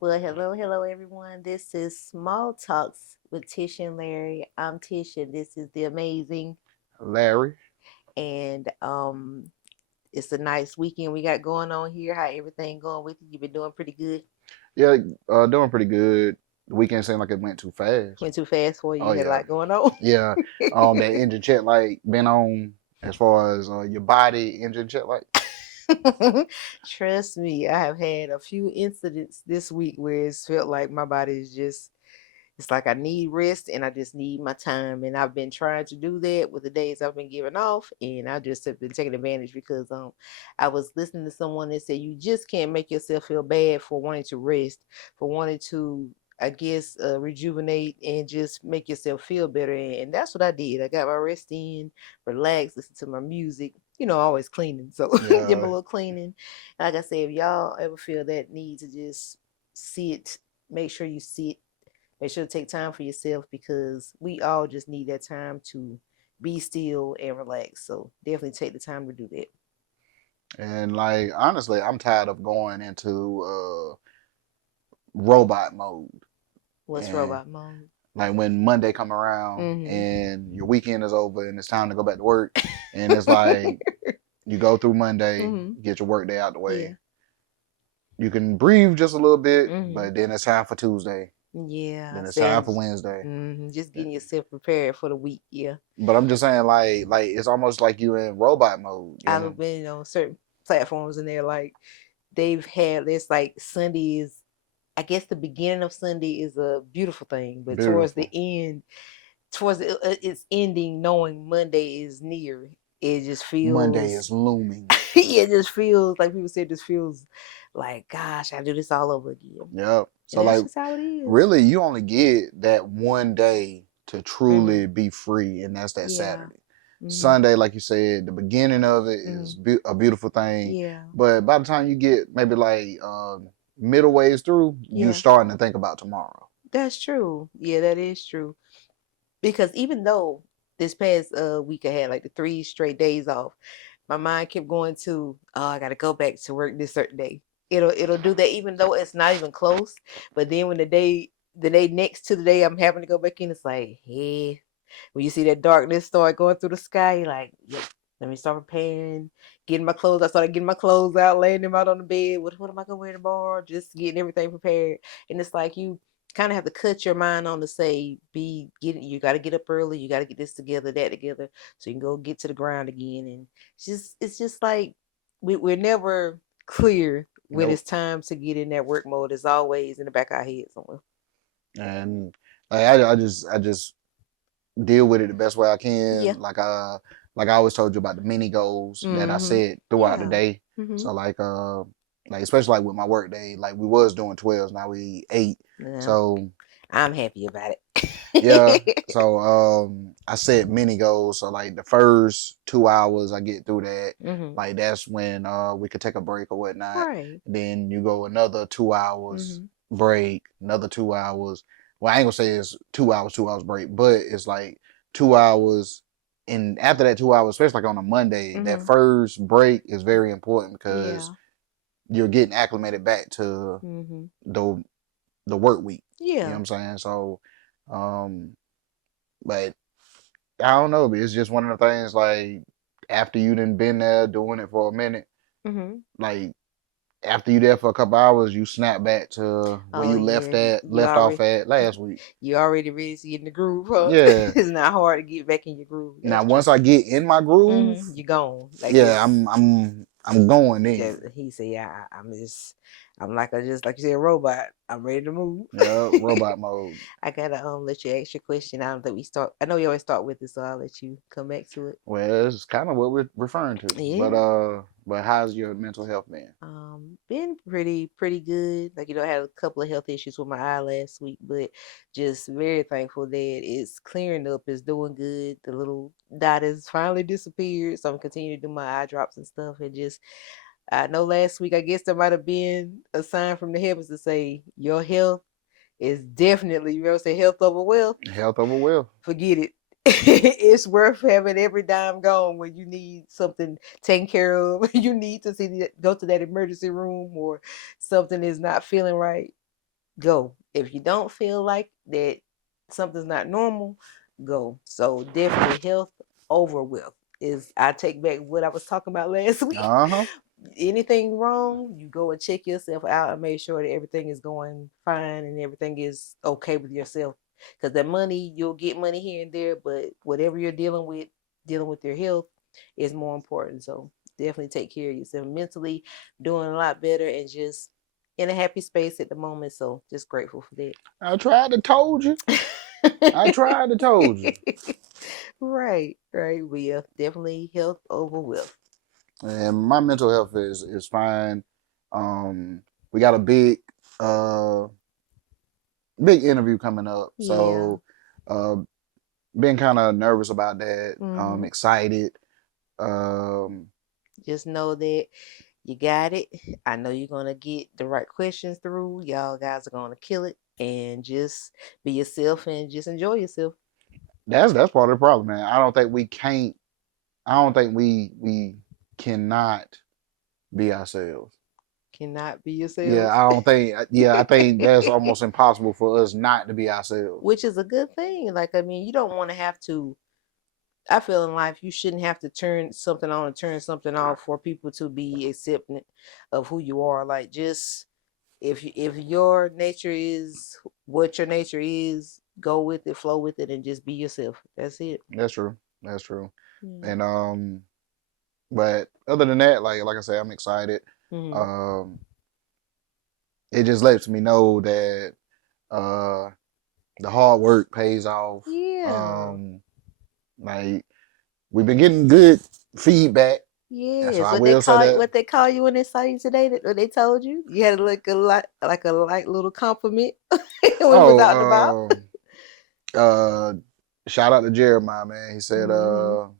Well, hello, everyone. This is Small Talks with Tish and Larry. I'm Tish, and this is the amazing. Larry. And it's a nice weekend we got going on here. How everything going with you? You've been doing pretty good. Yeah, doing pretty good. The weekend seemed like it went too fast. Went too fast for you. Oh You had a yeah, lot going on. yeah. That engine check light been on as far as your body engine check light. Trust me, I have had a few incidents this week where it's felt like my body is just it's like I need rest and I just need my time. And I've been trying to do that with the days I've been giving off. And I just have been taking advantage because I was listening to someone that said you just can't make yourself feel bad for wanting to rest, for wanting to I guess rejuvenate and just make yourself feel better. And that's what I did. I got my rest in, relaxed, listen to my music. Always cleaning. So did my Yeah, little cleaning. Like I said, if y'all ever feel that need to just sit, make sure you sit. Make sure to take time for yourself because we all just need that time to be still and relax. So definitely take the time to do that. and like honestly, I'm tired of going into robot mode. What's And robot mode? like when Monday come around Mm-hmm. and your weekend is over and it's time to go back to work, and it's like you go through Monday, Mm-hmm. get your work day out the Yeah. way. You can breathe just a little bit, Mm-hmm. but then it's time for Tuesday. Yeah. Then it's time for Says Wednesday. just getting yourself prepared for the week. Yeah. But I'm just saying, like it's almost like you in robot mode, you know? I've been on certain platforms and they're like they've had this like Sunday is I guess the beginning of Sunday is a beautiful thing, but towards the Beautiful. end its ending knowing Monday is near. It just Monday feels is looming. yeah, it just feels like people said this feels like gosh, I do this all over again. Yep. And So that's like just how it is. really you only get that one day to Mm-hmm. truly be free, and that's that Yeah. Saturday. Mm-hmm. Sunday, like you said, the beginning of it Mm-hmm. is a beautiful thing, Yeah. but by the time you get maybe like middle ways through, you Yeah. starting to think about tomorrow. That's true. Yeah, that is true. Because even though this past week I had like the 3 straight days off, my mind kept going to, oh, I gotta go back to work this certain day. It'll do that even though it's not even close. But then when the day next to the day I'm having to go back in, it's like, hey, when you see that darkness start going through the sky, you're like, yep, let me start preparing, getting my clothes. I started getting my clothes out, laying them out on the bed. What am I gonna wear tomorrow? Just getting everything prepared. And it's like you kind of have to cut your mind on to say, you got to get up early, you got to get this together, that together, so you can go get to the ground again. And it's just like we're never clear when Nope. it's time to get in that work mode. It's always in the back of our head somewhere. And like I just deal with it the best way I Yeah. can. Like I always told you about the mini goals that I Mm-hmm. set throughout the Yeah. day. Mm-hmm. So like especially like with my work day, like we was doing 12s, now we 8. Yeah. So I'm happy about yeah. it. So I set mini goals. So like the first 2 hours I get through that, Mm-hmm. like that's when we could take a break or whatnot. Right. Then you go another 2 hours Mm-hmm. break, another 2 hours. Well, I ain't gonna say it's 2 hours, 2 hours break, but it's like 2 hours. And after that 2 hours, especially like on a Monday, that Mm-hmm. first break is very important because Yeah. you're getting acclimated back to Mm-hmm. the the work week. You know what Yeah. I'm saying? So, um, but I don't know. It's just one of the things like after you done been there doing it for a minute, Mm-hmm. like after you there for a couple hours, you snap back to where Oh you yeah. You left off already at last week. you already ready to get in the groove, huh? Yeah. It's not hard to get back in your groove. Now That's true. once I get in my groove, You gone like yeah, it's I'm going that in. he said. Yeah, I'm like just like you said, a robot. I'm ready to move. Yeah, robot mode. I gotta let you ask your question. I don't think we start. I know you always start with it, so I'll let you come back to it. Well, it's kind of what we're referring to. Yeah. But how's your mental health been? Been pretty good. Like I had a couple of health issues with my eye last week, but just very thankful that it's clearing up. It's doing good. The little dot has finally disappeared, so I'm continuing to do my eye drops and stuff. And just I know last week I guess there might have been a sign from the heavens to say your health is definitely you ever say health over wealth. Health over wealth. Forget it. It's worth having every dime gone when you need something taken care of. You need to go to that emergency room or something is not feeling right. go. If you don't feel like that something's not normal, go. So definitely health over wealth is I take back what I was talking about last week. Uh-huh. Anything wrong, you go and check yourself out and make sure that everything is going fine and everything is okay with yourself. Because that money, you'll get money here and there, but whatever you're dealing with your health is more important. So definitely take care of yourself mentally, doing a lot better and just in a happy space at the moment. So just grateful for I tried to told you. I that. tried to told you. Right, right. We are definitely health over wealth. And my mental health is fine. Um, we got a uh big interview coming up, Yeah. so uh, been kind of nervous about that. Mm-hmm. Excited. Um, Just know that you got it. I know you're gonna get the right questions through. Y'all guys are gonna kill it, and just be yourself and just enjoy yourself. that's part of the problem, man. I don't think we can't. I don't think we cannot be ourselves. Cannot be Yeah, yourselves, I don't think. Yeah, I think that's almost impossible for us not to be ourselves. which is a good thing. Like I mean, you don't want to have to. I feel in life you shouldn't have to turn something on and turn something off for people to be accepting of who you are. Like just if your nature is what your nature is, go with it, flow with it, and just be yourself. That's it. That's true. That's true. Yeah. And but other than that, like I said, I'm excited. Mm-hmm. Um, it just lets me know that uh the hard work pays off. Yeah. Um, like we've been getting good feedback, and so Yes. I will say that. What they call you when they saw you today? What they told you? You had like a light little compliment when we was out and about. Oh, uh, shout out to Jeremiah, man. Mm-hmm.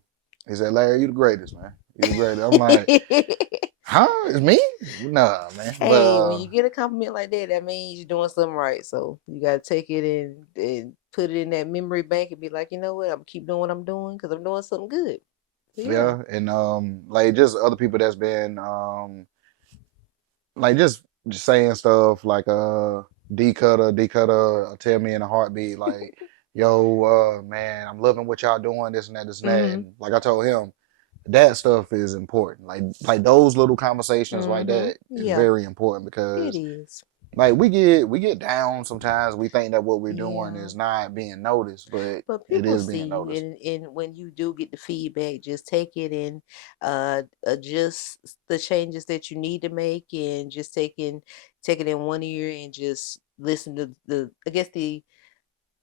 He said, Larry, you the greatest, man. You the greatest. I'm like, huh? It's me? Nah, man. But Hey, when you get a compliment like that, that means you're doing something right. So you gotta take it and put it in that memory bank and be like, you know what, I'm gonna keep doing what I'm doing because I'm doing something good. Yeah. yeah, and like just other people that's been like just saying stuff like D Cutter, tell me in a heartbeat, like, yo, man, I'm loving what y'all doing, this and that. Mm-hmm. And like I told him, that stuff is important. Like those little conversations like Mm-hmm. that is Yeah, very important it because is. like we get down sometimes. We think that what we're doing Yeah. is not being noticed, but But it people is see being you, noticed. and when you do get the feedback, just take it and adjust the changes that you need to make, and just take it in one ear and just listen to the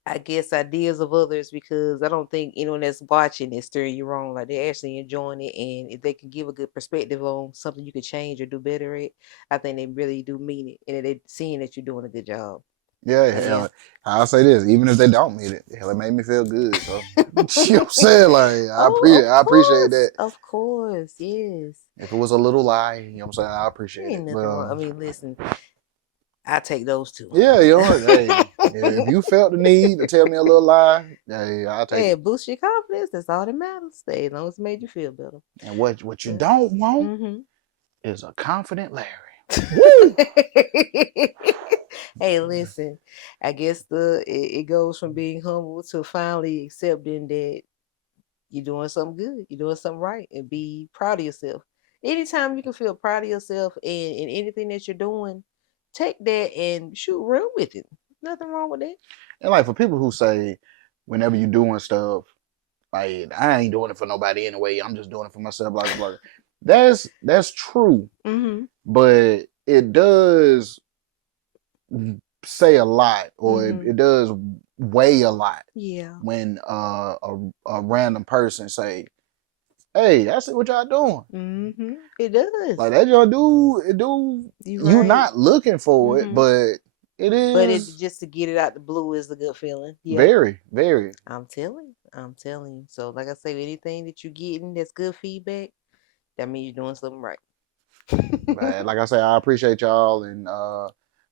I guess ideas of others because I don't think anyone that's watching is steering you wrong. Like they're actually enjoying it, and if they can give a good perspective on something you could change or do better at, I think they really do mean it, and they're seeing that you're doing a good job. Yeah, So yeah. hell, I'll say this, even if they don't meet it, hell, it made me feel good. So you know what I'm saying? Like Oh, I appreciate that. of course, yes. If it was a little lie, you know what I'm saying, I appreciate it. Ain't But nothing wrong. I mean, listen, I take those too. yeah, you know what? Hey, if you felt the need to tell me a little lie, hey, I'll take Hey, it. boost your confidence. That's all that matters. Stay as long as it made you feel better. And what you Yeah. don't want Mm-hmm. is a confident Larry. Woo! Hey, listen. I guess it goes from being humble to finally accepting that you're doing something good, you're doing something right, and be proud of yourself. Anytime you can feel proud of yourself and anything that you're doing, take that and shoot, run with it. Nothing wrong with that. And like for people who say, whenever you doing stuff, like I ain't doing it for nobody anyway. I'm just doing it for myself. Blah blah blah. That's true, Mm-hmm. but it does say a lot, or Mm-hmm. it does weigh a lot Yeah. when a random person say, "Hey, I see what y'all doing." Mm-hmm. It Like does. that, y'all do it. Do You're you right. not looking for it, Mm-hmm. but it But it is just to get it out the blue is a good feeling. Yeah. very, very. I'm telling you. So like I say, anything that you're getting that's good feedback, that means you're doing something right. But like I say, I appreciate y'all and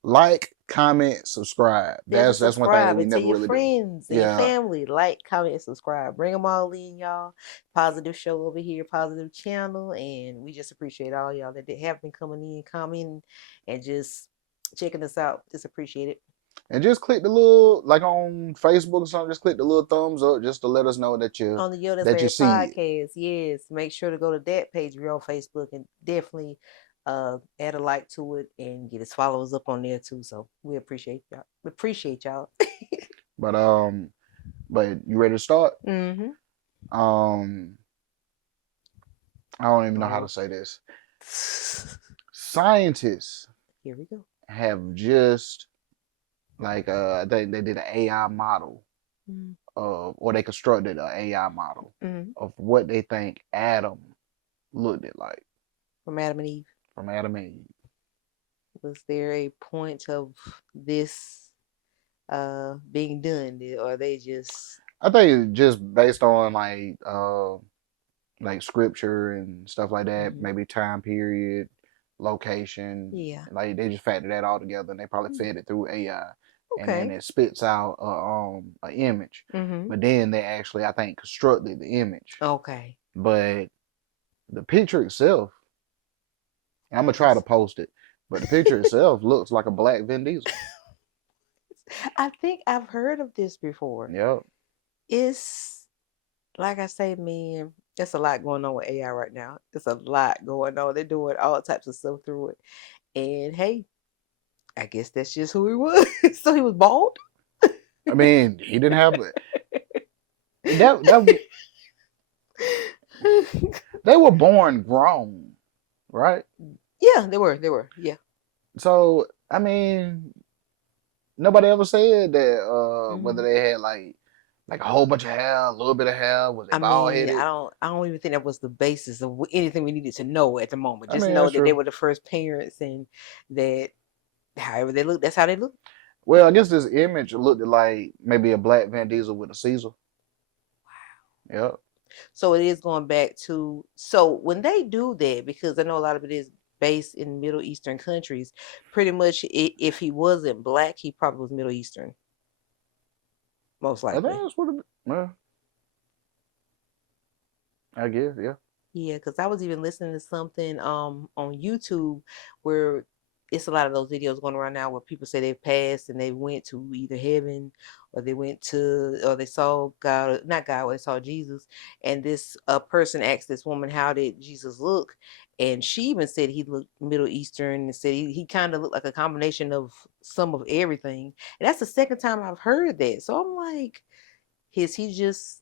like, comment, subscribe. Definitely That's one thing that subscribe we and tell never your really do. friends and your Yeah, family. Like, comment, and subscribe. Bring them all in, y'all. Positive show over here, positive channel. And we just appreciate all y'all that have been coming in, commenting, and just checking us out. Just appreciate it. And just click the little, like on Facebook or something, just click the little thumbs up just to let us know that On the Yo That's you Larry see it. podcast. Yes. Make sure to go to that page if you're on Facebook and definitely add a like to it and get his followers up on there too. So we appreciate y'all. Appreciate y'all. But you ready to start? Mm-hmm. Um, I don't even know how to Oh. say this. Scientists Here we go. have just they did an AI model Mm-hmm. of, or they constructed an AI model Mm-hmm. of what they think Adam looked it like From Adam and Eve. from Adam and Eve. Was there a point of this being done, or they just? I think just based on like scripture and stuff like that, Mm-hmm. maybe time period, location, Yeah. like they just factored that all together and they probably Mm. fed it through AI, and then Okay. it spits out an image. Mm-hmm. But then they actually, I think, constructed the image. Okay. But the picture itself, and I'm gonna try to Yes. post it, but the picture itself looks like a black Vin Diesel. I think I've heard of this before. Yep. It's like I say, man, there's a lot going on with AI right now. There's a lot going on. They're doing all types of stuff through it. And hey, I guess that's just who he was. So he was bald. I mean, he didn't have that. They were born grown, right? Yeah, they were. They were. Yeah. So I mean, nobody ever said that whether Hmm. they had like a whole bunch of hair, a little bit of hair, was they I bald mean, I headed? don't. I don't even think that was the basis of anything we needed to know at the moment. I Just mean, know that's that they true. were the first parents, and that however they look, that's how they look. Well, I guess this image looked like maybe a black Van Diesel with a Caesar. Yep. So it is going back to, so when they do that, because I know a lot of it is based in Middle Eastern countries, pretty much if he wasn't black, he probably was Middle Eastern, most I think likely. that's what it. Well, I guess, yeah. Yeah, because I was even listening to something on YouTube where it's a lot of those videos going around now where people say they've passed and they went to either heaven or they went to or they saw God, not God, or they saw Jesus. And this person asked this woman, how did Jesus look? And she even said he looked Middle Eastern and said he kind of looked like a combination of some of everything. And that's the second time I've heard that. So I'm like, is he just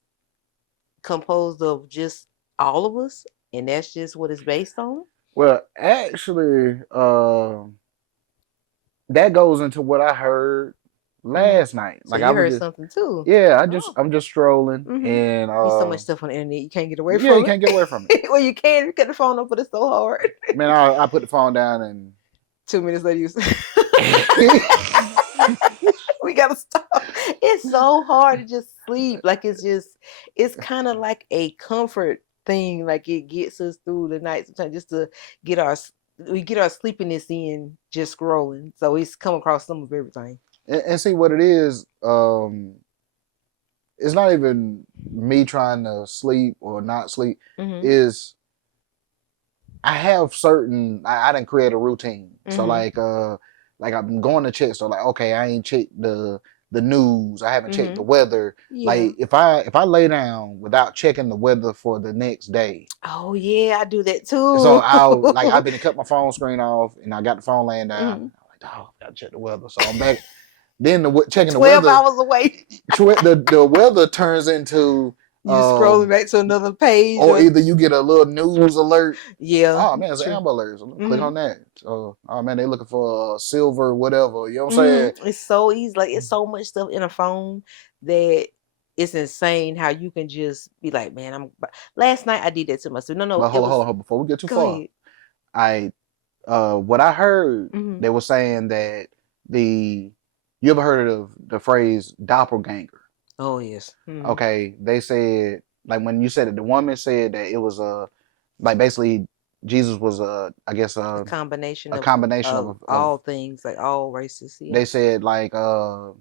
composed of just all of us, and that's just what it's based on. Well, actually, that goes into what I heard Mm-hmm. last night. So Like I you was heard just, something too. yeah, Oh, I'm just strolling, mm-hmm. and Be so much stuff on the internet you can't get away yeah, you from can't get away from it. it. Well, you can. You get the phone up, but it's so hard. Man, I put the phone down and 2 minutes later, you we gotta stop. It's so hard to just sleep. Like it's kind of like a comfort thing. Like it gets us through the night sometimes just to get our we get our sleepiness in just scrolling. So it's come across some of everything. and see what it is. It's not even me trying to sleep or not sleep. Mm-hmm. Is I have certain I didn't create a routine. So Mm-hmm. like I'm going to check. So like okay, I ain't checked the news. I haven't checked the Mm-hmm. weather. Yeah. Like if I lay down without checking the weather for the next day, Oh yeah, I do that so too. I've been to cut my phone screen off and I got the phone laying down. Mm-hmm. I'm like, oh, I gotta check the weather. So I'm back. Then the checking the 12 weather, hours away. the weather turns into You scrolling back to another page or or either you get a little news alert. yeah, Oh man, it's an true. Amber Alert. So click Mm-hmm. on that. So oh man, they looking for silver, whatever. You know what I'm saying? Mm-hmm. It's so easy. Like it's so much stuff in a phone that it's insane how you can just be like, man, last night I did that to myself. No, no, But it hold on, hold was on, hold on. Before we get too go far, ahead. I what I heard Mm-hmm. they were saying that the you ever heard of the phrase doppelganger? Oh yes. Mm-hmm. Okay, they said like when you said it, the woman said that it was a like basically Jesus was a I guess A a combination combination of of all things, like all races. Yeah. they said like that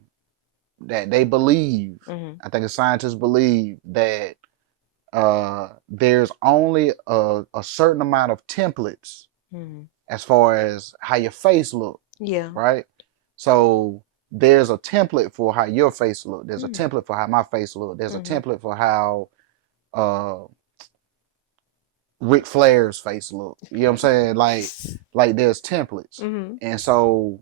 they believe Mm-hmm. I think the scientists believe that there's only a certain amount of templates Mm-hmm. as far as how your face look, Yeah. right? So there's a template for how your face look. There's a Mm. template for how my face look. There's a Mm-hmm. template for how uh Ric Flair's face look. You know what I'm saying? Like there's templates. Mm-hmm. And so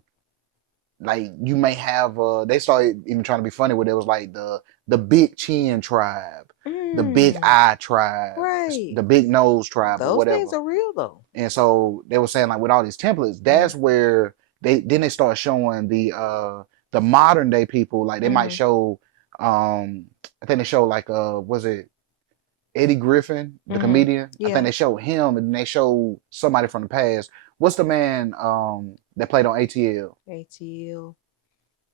like you may have they started even trying to be funny with it. It was like the big chin tribe, the big Mm. eye tribe, Right. the big nose tribe or Those things whatever. are real though. And so they were saying like with all these templates, Mm-hmm. that's where they start showing the modern day people, like they might Mm-hmm. show I think they show like was it Eddie Griffin, the Mm-hmm. comedian? I think Yeah. they showed him and they showed somebody from the past. What's the man that played on ATL? ATL.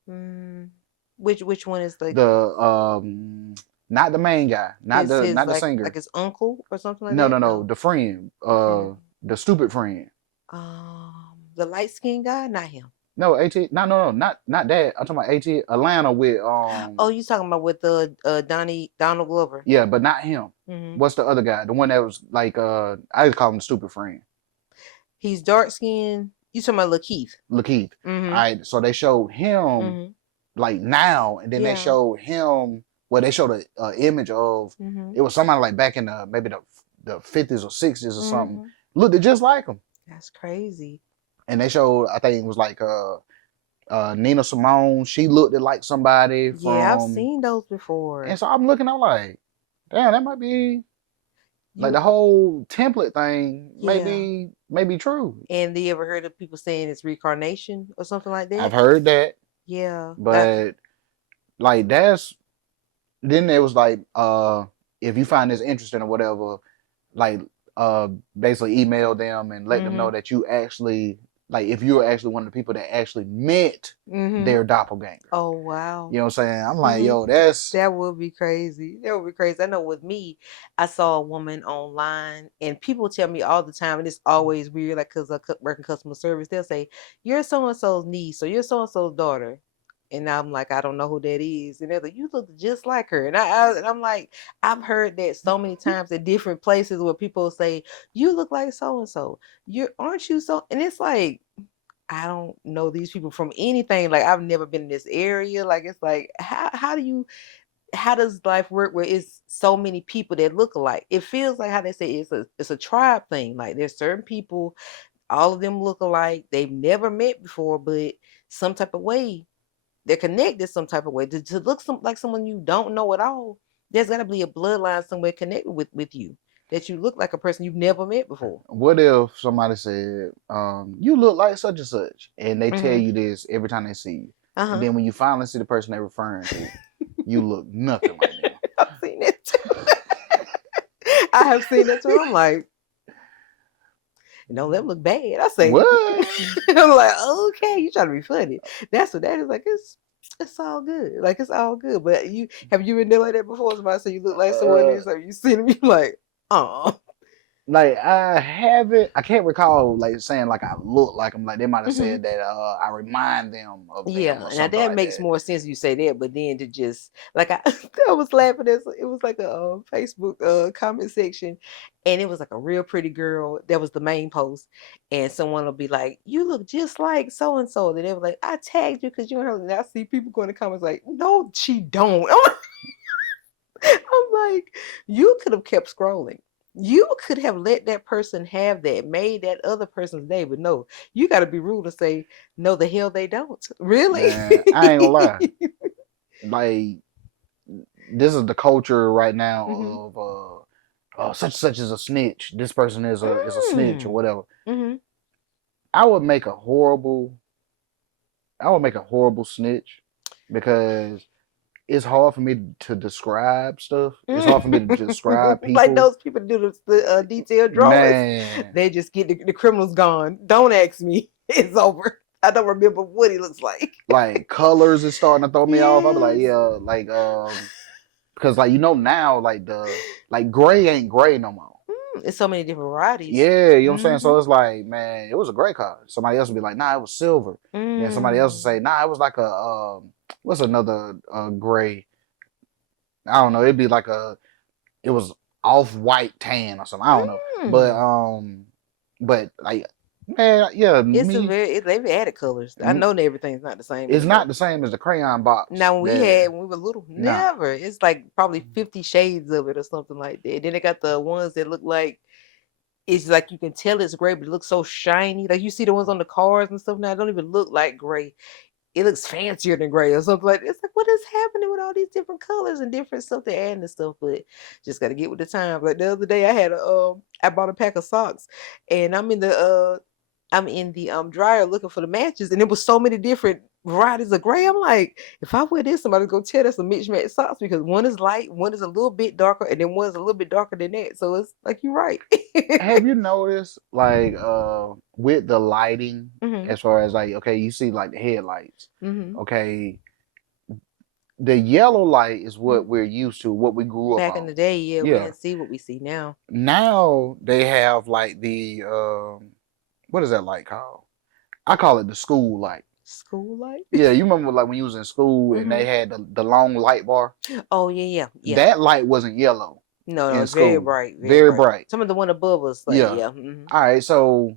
Mm. Which one is like The not the main guy, not his the his not the like singer. his uncle or something like No, no, that? no. No. The friend, Okay. the stupid friend. The light skinned guy, not him. No, AT. No, no, no, not that. I'm talking about AT Atlanta with Oh, you talking about with the Donald Glover? yeah, but not him. Mm-hmm. What's the other guy? The one that was like I just call him the stupid friend. He's dark skinned. You talking about Lakeith? Lakeith. All Mm-hmm. right, so they showed him Mm-hmm. like now, and then they Yeah. showed him. Well, they showed a image of Mm-hmm. it was somebody like back in the maybe the 50s or 60s or something. Mm-hmm. Looked just like him, That's crazy. and they showed I think it was like Nina Simone. She looked like somebody Yeah, I've from, seen those and before. so I'm looking. I'm like, damn, that might be like You the whole template thing. yeah. May be true. And you ever heard of people saying it's reincarnation or something like I've that? heard that, Yeah. That but like that's then it was like if you find this interesting or whatever, like uh basically email them and let them know mm-hmm. that you actually like if you're actually one of the people that actually met Mm-hmm. their doppelganger. Oh wow. You know what I'm saying? I'm like, Mm-hmm. yo, that's That would be crazy. That would be crazy. I know with me, I saw a woman online, and people tell me all the time, and it's always weird, like because I work in customer service, they'll say, "You're so and so's niece, or you're so and so's daughter," and I'm like, I don't know who that is, and they're like, "You look just like her," and I'm like, I've heard that so many times at different places where people say, "You look like so and so. You aren't you so?" And it's like. I don't know these people from anything. Like I've never been in this area. Like it's like how does life work where it's so many people that look alike? It feels like how they say it's a tribe thing. Like there's certain people, all of them look alike. They've never met before, but some type of way they're connected some type of way. To look like someone you don't know at all, there's gotta be a bloodline somewhere connected with you that you look like a person you've never met before. what if somebody said, you look like such and such, and they tell Mm-hmm. you this every time they see you, and Uh-huh. then when you finally see the person they're referring to, you look nothing like them. I've seen it too. I have seen it too. I'm like, don't let them look bad. I say, What? I'm like, okay, you trying to be funny. That's what that is like. It's all good. Like it's all good. But you have you been there like that before? Somebody say you look like someone Uh, else. Have you seen me like, oh, like I haven't. I can't recall like saying like I look like them. Like they might have hmm said that I remind them of them yeah. or Now something that like makes that. more sense. You say that, but then to just like I was laughing at it was like a Facebook comment section, and it was like a real pretty girl. That was the main post, and someone will be like, "You look just like so and so." And they were like, "I tagged you because you and her." And I see people going to comments like, "No, she don't." I'm like, you could have kept scrolling. You could have let that person have that, made that other person's day, but no, you got to be rude to say, no, the hell they don't. Really? Man, I ain't gonna lie. Like this is the culture right now hmm of such such is a snitch. This person is a snitch or Mm. whatever. hmm I would make a horrible I would make a horrible snitch because it's hard for me to describe stuff. It's hard for me to describe Like people. those people do the detailed drawings. Man, They just get the criminal's gone. Don't ask me. It's over. I don't remember what he looks like. like colors is starting to throw me off. I'll be like, Yes. yeah, like because like now like the like gray ain't gray no more. It's so many different varieties. Yeah, you know what I'm saying? hmm So it's like, man, it was a gray car. Somebody else would be like, nah, it was silver. Then somebody else would Mm. say, nah, it was like a what's another gray? I don't know. It'd be like it was off white tan or something. I don't know. Mm. But like Man, yeah, It's a me. they've added colors. I know that everything's not the same It's not anymore. the same as the crayon box. Now That when we were little, nah. never. It's like probably 50 shades of it or something like that. Then they got the ones that look like it's like you can tell it's gray, but it looks so shiny. Like you see the ones on the cars and stuff now, it don't even look like gray. It looks fancier than gray or something like that. It's like what is happening with all these different colors and different stuff they're adding and stuff, but just gotta get with the time. Like the other day I bought a pack of socks and I'm in the dryer looking for the matches and there was so many different varieties of gray. I'm like, if I wear this, somebody's gonna tell that's a mixed match socks because one is light, one is a little bit darker, and then one's a little bit darker than that. So it's like you're right. Have you noticed like with the lighting hmm as far as like okay, you see like the headlights. hmm Okay, the yellow light is hmm what we're used to, what we grew up Back in on. the day, yeah, we Yeah. didn't see what we see now. Now they have like the what is that light called? I call it the school light. School light. Yeah, you remember like when you was in school and they hmm had the long light bar? Oh yeah, yeah, yeah. That light wasn't yellow No, no, in it's very school. bright, very Very bright. bright. Some of the one above us, like Yeah. yeah. All right, so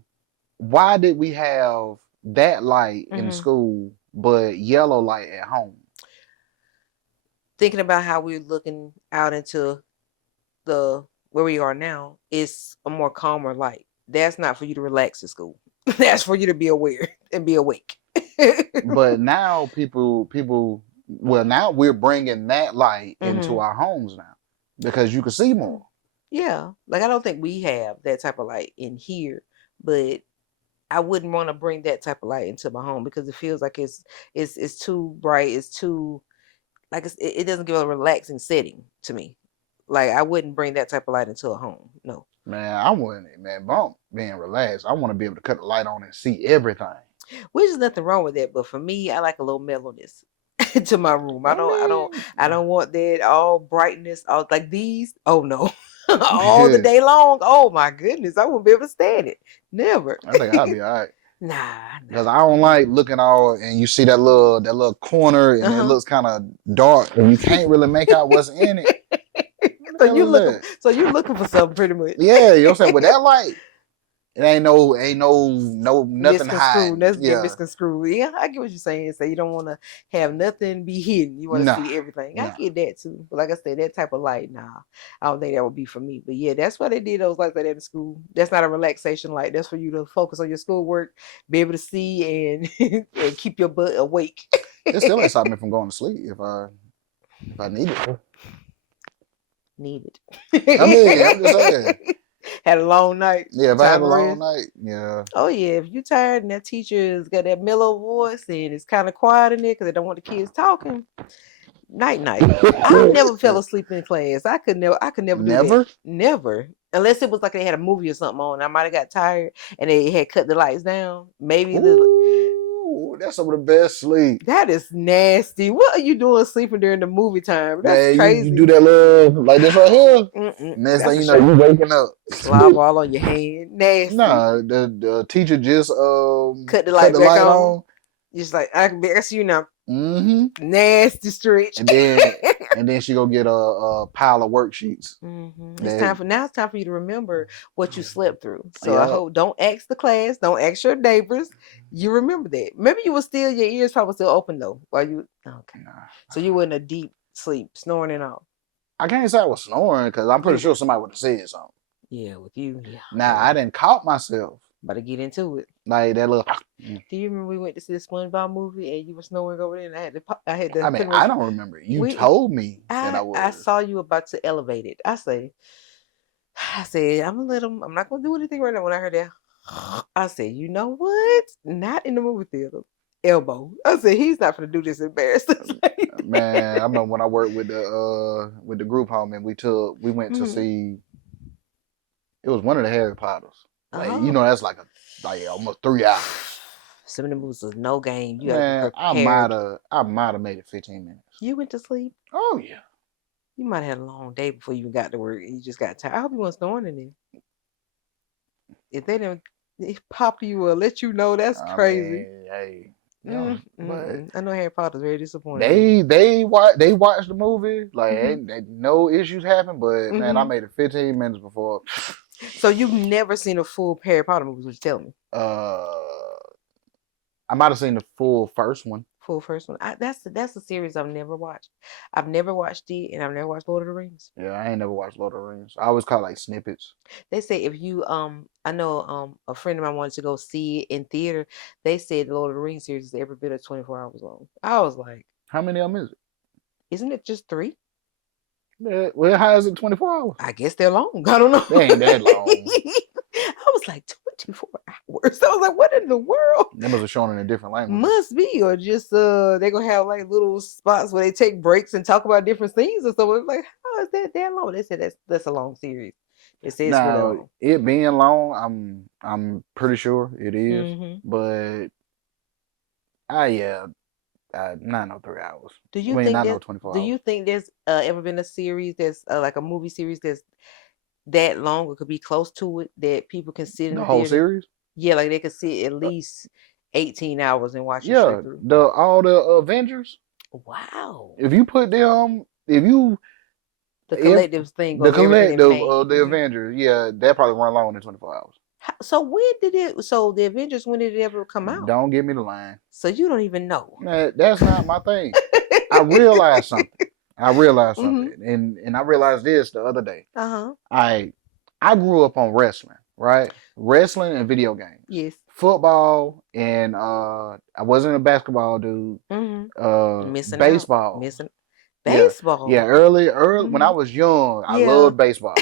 why did we have that light in hmm school but yellow light at home? Thinking about how we're looking out into the where we are now, it's a more calmer light. That's not for you to relax at school. That's for you to be aware and be awake. But now people well now we're bringing that light into hmm our homes now because you can see more. Yeah, like I don't think we have that type of light in here, but I wouldn't want to bring that type of light into my home because it feels like it's too bright. It's too like it doesn't give a relaxing setting to me. Like I wouldn't bring that type of light into a home. No, Man, I wouldn't, man, bump being relaxed. I want to be able to cut the light on and see everything. which is nothing wrong with that. But for me, I like a little mellowness to my room. I mean, I don't want that all brightness. All like these. Oh no, all the day long. Oh my goodness, I won't be able to stand it. Never. I think I'll be all right. Nah, Because nah. I don't like looking all and you see that little corner and it Uh looks kind of dark and you can't really make out what's in it. huh. What the hell is that? So you looking for something pretty much. Yeah, you know what I'm saying? With that light, it ain't no nothing Misconstrued. hiding. That's getting Yeah. misconstrued. Yeah, I get what you're saying. So you don't want to have nothing be hidden. You want to Nah. see everything. I Nah. get that too. But like I said, that type of light, nah, I don't think that would be for me. But yeah, that's why they did those lights like that in school. That's not a relaxation light. That's for you to focus on your schoolwork, be able to see and and keep your butt awake. It still ain't stopping me from going to sleep if I need it. Needed. I mean, I'm just saying. Had a long night. Yeah, if I had Time a to long rest. night, yeah. Oh yeah, if you tired and that teacher's got that mellow voice and it's kind of quiet in there because they don't want the kids talking, night night. I never fell asleep in class. I could never do that. Never? Never. Unless it was like they had a movie or something on. I might have got tired and they had cut the lights down. Maybe the Ooh, that's some of the best sleep. that is nasty. What are you doing sleeping during the movie time? That's Man, you do crazy. that little like this right here. Next That's thing a you know, shame. you waking up. Slob all on your hand. Nasty. Nah, the teacher just Cut the cut light the back light on. on. Just like I can see you now. Mm-hmm. Nasty stretch. And then she go get a pile of worksheets. It's That time for now. It's time for you to remember what you slept through. So I yeah. hope don't ask the class, don't ask your neighbors. You remember that. Maybe you were still your ears probably still open though. While you okay, Nah. so you were in a deep sleep, snoring and all. I can't say I was snoring because I'm pretty You sure were. somebody would have said something. Yeah, with you. Yeah. Now Oh, I didn't caught myself about to get into it. like that little. Do you remember we went to see the SpongeBob movie and you were snoring over there and I had to I mean, pretty I much don't remember. You we told me that I I was. saw you about to elevate it. I said, I'm gonna let him. I'm not gonna do anything right now. When I heard that, I said, you know what? Not in the movie theater. Elbow. I said, he's not gonna do this embarrassing. Man, I remember when I worked with the group home and we went to hmm see it was one of the Harry Potters. Like you Oh, know that's like almost 3 hours. some of the movies was no game. You gotta be Man, prepared. I might have made it 15 minutes. You went to sleep. Oh yeah. You might have had a long day before you even got to work and you just got tired. I hope you weren't snoring in there. If they didn't pop you or let you know, that's I crazy. mean, hey, yeah, but I know Harry Potter's very disappointed in they watched the movie like you. ain't no issues happened, but man, I hmm made it 15 minutes before. So you've never seen a full Harry Potter movie? Would you tell me? Uh, I might have seen the full first one. Full first one. That's a series I've never watched. I've never watched it, and I've never watched Lord of the Rings. Yeah, I ain't never watched Lord of the Rings. I always call like snippets. They say if you I know a friend of mine wanted to go see it in theater. They said the Lord of the Rings series is every bit of 24 hours long. I was like, How many of them is it? isn't it just three? Yeah, well, how is it 24 hours? I guess they're long. I don't know. They ain't that long. I was like 24 hours. I was like, what in the world? They must have shown in a different language. Must be, or just they gonna have like little spots where they take breaks and talk about different things or something. Like, how is that long? They said that's a long series. They say it's really Now, long. it being long, I'm pretty sure it is, Hmm. but yeah, not no 3 hours. Do I you mean, think not no that? twenty four Do hours. you think there's ever been a series that's like a movie series that's that long or could be close to it that people can sit in The the whole theater? series? Yeah, like they could sit at Uh, least 18 hours and watch it yeah, straight through. the all the Avengers. Wow. If you put them, The if collective thing the of everything they collective made. of the Avengers, yeah, that probably run longer than 24 hours. So when did it? So the Avengers, when did it ever come out? Don't get me the line. So you don't even know. Man, that's not my thing. I realized something. I realized Hmm. something, and I realized this the other day. Uh-huh. I I grew up on wrestling, right? Wrestling and video games, Yes. football, and I wasn't a basketball dude. Hmm. Missing out. Baseball, Missing yeah, yeah. baseball. Early when I Hmm. was young, I Yeah. loved baseball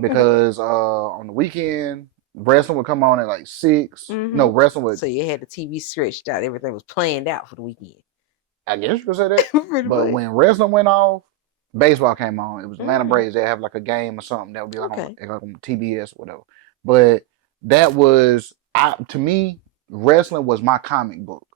because on the weekend wrestling would come on at like 6. No, Hmm. wrestling would. So you had the TV stretched out. Everything was planned out for the weekend. I guess you could say that. Pretty But much. when wrestling went off, baseball came on. It was Atlanta Mm. Braves. They have like a game or something that would be Okay. like on TBS or whatever. But that was to me, wrestling was my comic book,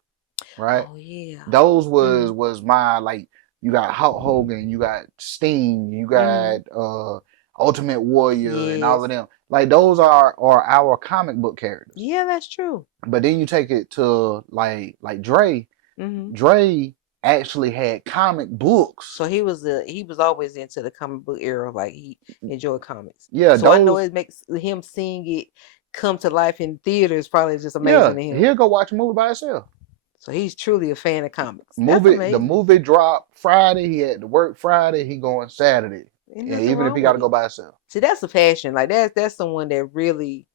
right? Oh yeah. Those Hmm. was my like. You got Hulk Hogan, you got Sting, you Hmm. got Ultimate Warrior, and all Yes. of them. Like those are our comic book characters. Yeah, that's true. But then you take it to like Dre. Hmm. Dre actually had comic books. So he was always into the comic book era. Like he enjoyed comics. Yeah, So I know those. it makes him seeing it come to life in theaters probably just amazing Yeah, to him. he'll go watch a movie by himself. So he's truly a fan of comics. That's The amazing. movie dropped Friday. He had to work Friday. He going Saturday, Ain't and nothing even if wrong he got with to it. go by himself. See, that's a passion. Like that's someone that really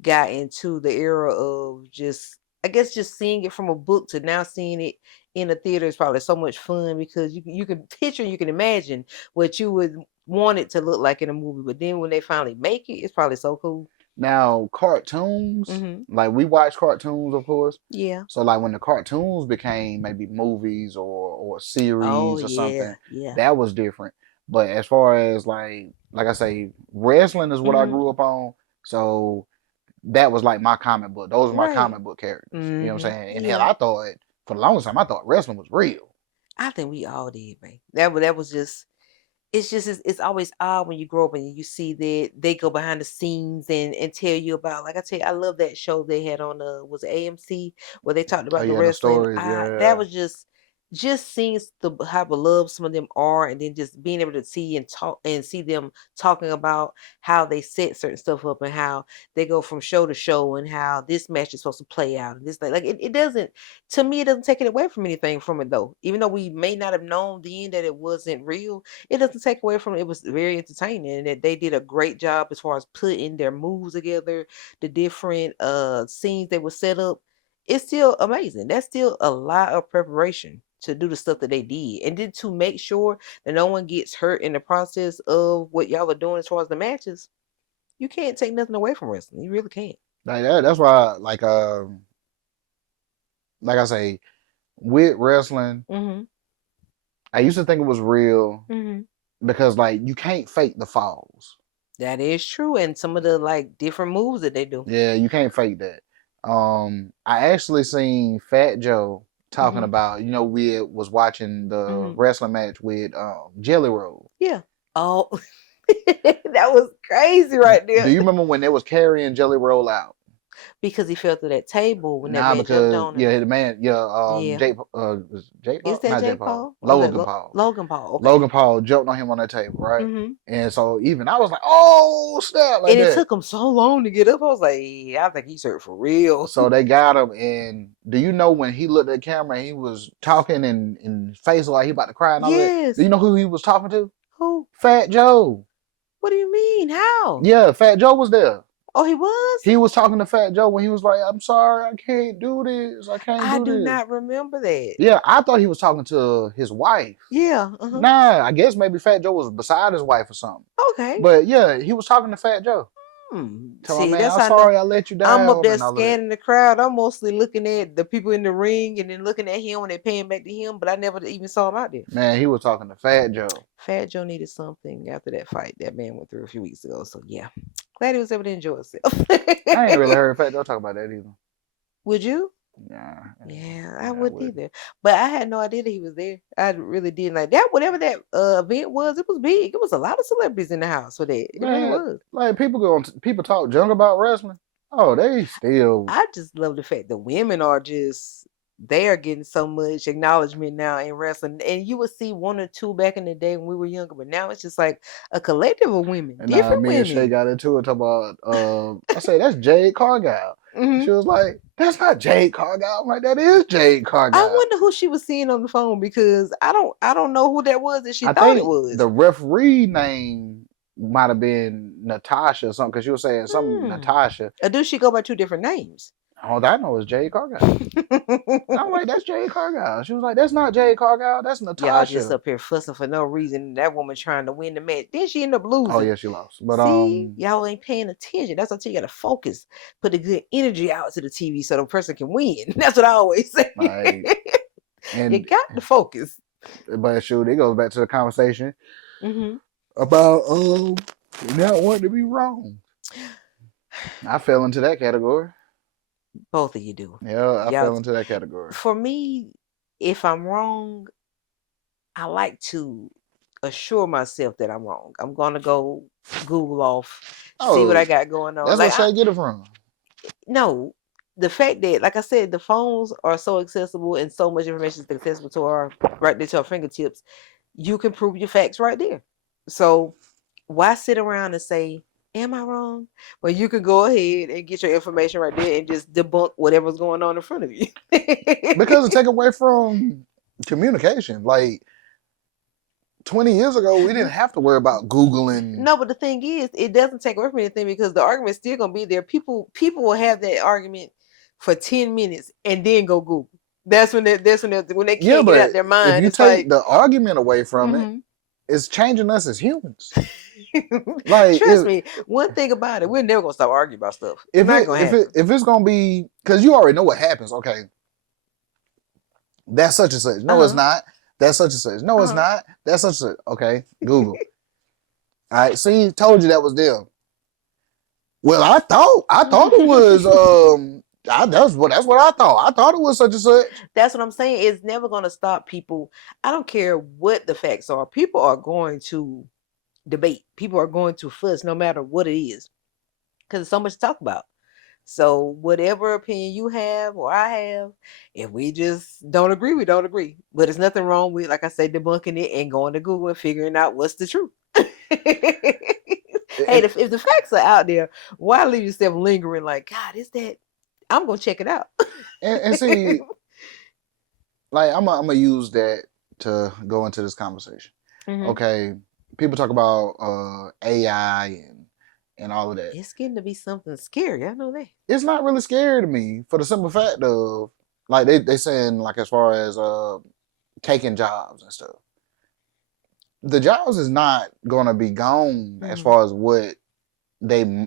got into the era of just I guess just seeing it from a book to now seeing it in a theater is probably so much fun because you can picture, you can imagine what you would want it to look like in a movie. But then when they finally make it, it's probably so cool. Now cartoons, Hmm. like we watch cartoons, of course. Yeah. So like when the cartoons became maybe movies or Oh series or yeah. something, Yeah. that was different. But as far as like I say, wrestling is what I Hmm. grew up on. So that was like my comic book. Those are my Right. comic book characters. You know what Hmm. I'm saying? And hell, Yeah. I thought for the longest time I thought wrestling was real. I think we all did, man. That was just it's always odd when you grow up and you see that they go behind the scenes and tell you about like I tell you I love that show they had on was it AMC where they talked Oh about the yeah, the wrestling. stories. I that Yeah, was just seeing how beloved some of them are and then just being able to see and talk and see them talking about how they set certain stuff up and how they go from show to show and how this match is supposed to play out and this like it doesn't to me it doesn't take it away from anything from it though even though we may not have known then that it wasn't real it doesn't take away from it. It was very entertaining and that they did a great job as far as putting their moves together, the different scenes they would set up. It's still amazing. That's still a lot of preparation to do the stuff that they did. And then to make sure that no one gets hurt in the process of what y'all are doing as far as the matches, you can't take nothing away from wrestling. You really can't. like that. That's why, like I say, with wrestling, Hmm. I used to think it was real Hmm. because like you can't fake the falls. That is true. And some of the like different moves that they do. Yeah, you can't fake that. I actually seen Fat Joe talking Hmm. about, we was watching the Hmm. wrestling match with Jelly Roll. Yeah. Oh, that was crazy right Do there. you remember when they was carrying Jelly Roll out? because he fell through that table when that Nah, man jumped because on him. yeah, the man, yeah, Yeah. Jake, was it Jake Is Paul? that Not Jake Jake Paul, Paul? Or is that Logan Paul. Logan Paul? Okay. Logan Paul jumped on him on that table, right? Mm-hmm. And so even I was like, oh snap, like And it that. took him so long to get up. I was like, yeah, I think he's hurt for real. So they got him, and do you know when he looked at the camera and he was talking and face like he about to cry and all that? Do you Yes. know who he was talking to? Who? Fat Joe. What do you mean? How? Yeah, Fat Joe was there. Oh, he was? He was talking to Fat Joe when he was like, "I'm sorry, I can't do this. I can't I do do this." not remember that. Yeah, I thought he was talking to his wife. Yeah. Uh-huh. Nah, I guess maybe Fat Joe was beside his wife or something. Okay. But yeah, he was talking to Fat Joe. Tell him, See, man, that's I'm how I know. sorry I let you I'm up down there and all of that. scanning the crowd. I'm mostly looking at the people in the ring and then looking at him when they're paying back to him, but I never even saw him out there. Man, he was talking to Fat Joe. Fat Joe needed something after that fight that man went through a few weeks ago. So yeah, glad he was able to enjoy himself. I ain't really heard Fat Joe talk about that either. Would you? Nah, Yeah, I yeah, I wouldn't wouldn't. either. But I had no idea that he was there. I really didn't like that. Whatever that event was, it was big. It was a lot of celebrities in the house for that. It really Man, was. like people talk junk about wrestling. Oh, they still. I just love the fact that women are just they are getting so much acknowledgement now in wrestling. And you would see one or two back in the day when we were younger, but now it's just like a collective of women, And different me and Shay women. got into it talking about. I said that's Jade Cargill. Hmm. She was like, "That's not Jade Cargill." I'm like, "That is Jade I Cargill." wonder who she was seeing on the phone because I don't know who that was that she I thought it think was. the referee name might have been Natasha or something because she was saying something Hmm. Natasha. Or do she go by two different names? All I know is Jade Cargill. I'm like, that's Jade Cargill. She was like, that's not Jade Cargill. That's Y'all just Natasha. up here fussing for no reason. That woman trying to win the match. Then she end up Oh losing. yeah, she lost. But See, y'all ain't paying attention. That's what you gotta focus. Put the good energy out to the TV so the person can win. That's what I always say. like You and got to focus. but shoot, it goes back to the conversation Hmm. about not wanting to be wrong. I fell into that category. Both of you do. Yeah, I Y'all, fell into that category. for me, if I'm wrong, I like to assure myself that I'm wrong. I'm gonna go Google off, see what Oh, I got going on. that's Like what I Shay get it from. no, the fact that, like I said, the phones are so accessible and so much information is accessible to our right there to our fingertips. You can prove your facts right there. So why sit around and say, "Am I wrong?" Well, you can go ahead and get your information right there and just debunk whatever's going on in front of you. Because it take away from communication. Like 20 years ago, we didn't have to worry about Googling. No, but the thing is, it doesn't take away from anything because the argument's still gonna be there. People will have that argument for 10 minutes and then go Google. That's when they Yeah, can't get it out but their if mind. you It's take like, the argument away from it, mhm. it's changing us as humans. Like Trust me. One thing about it, we're never gonna stop arguing about stuff. It's not gonna happen. if it's gonna be because you already know what happens. Okay, that's such and such. Uh No, it's huh. not. That's such and such. No, Uh it's huh. not. That's such and such. Okay, Google. All right, see, told you that was them. Well, I thought it was that's what I thought. I thought it was such and such. That's what I'm saying. It's never gonna stop people. I don't care what the facts are. People are going to debate. People are going to fuss, no matter what it is, because there's so much to talk about. So whatever opinion you have or I have, if we just don't agree, we don't agree. But there's nothing wrong with, like I say, debunking it and going to Google and figuring out what's the truth. Hey, And, if the facts are out there, why leave yourself lingering like, God, is that? I'm going to check it out. and see, like I'm gonna use that to go into this conversation. Hmm. Okay, people talk about AI and all of that. It's getting to be something scary. I know that. It's not really scary to me for the simple fact of like they saying like as far as taking jobs and stuff. The jobs is not gonna be gone as Hmm. far as what they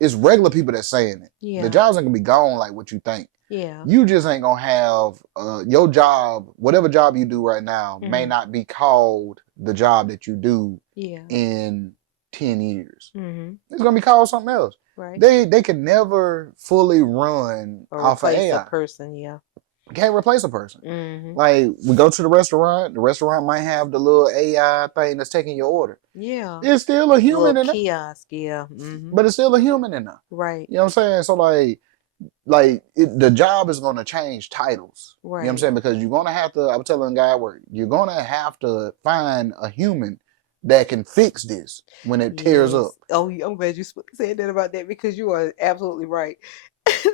it's regular people that's saying it. The Yeah. jobs ain't gonna be gone like what you think. Yeah. You just ain't gonna have your job, whatever job you do right now, may Hmm. not be called the job that you do Yeah. in 10 years. Hmm. It's gonna be called something else. Right. They can never fully run Or off of replace a AI. person. Yeah. can't replace a person. Mm-hmm. Like we go to the restaurant might have the little AI thing that's taking your order. Yeah. It's still a The little human in there, kiosk. Yeah. Mm-hmm. but it's still a human in there. Right. You know what I'm saying? So the job is going to change titles. You know what I'm Right. saying? Because you're going to have to, I was telling the guy at work, you're going to have to find a human that can fix this when it tears up. Yes. Oh, I'm glad you said that about that because you are absolutely right.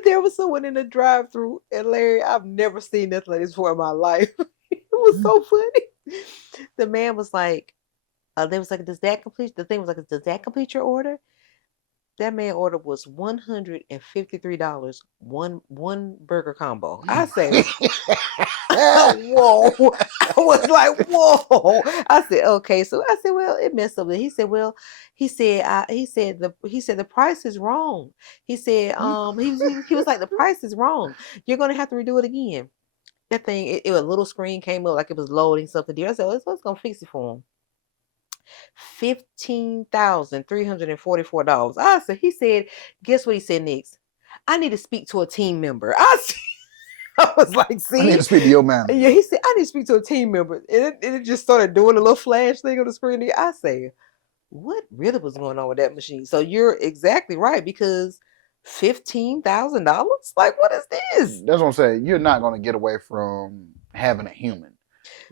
There was someone in the drive-through, and Larry, I've never seen nothing like this before in my life. It was so funny. The man was like, they was like, does that complete? The thing was like, does that complete your order? That man order was $153. One burger combo. I say, whoa. I was like, whoa. I said, okay. So I said, well, it messed up. He said, well, he said the price is wrong. He said, he was like, the price is wrong. You're gonna have to redo it again. That thing, a little screen came up like it was loading something. I said, let's gonna fix it for him. $15,344. I said, he said, guess what he said next? I need to speak to a team member. I was like, I need to see? speak to your manager. Yeah, he said, I need to speak to a team member. And it just started doing a little flash thing on the screen. I say, what really was going on with that machine? So you're exactly right because $15,000? Like, what is this? That's what I'm saying. You're not going to get away from having a human.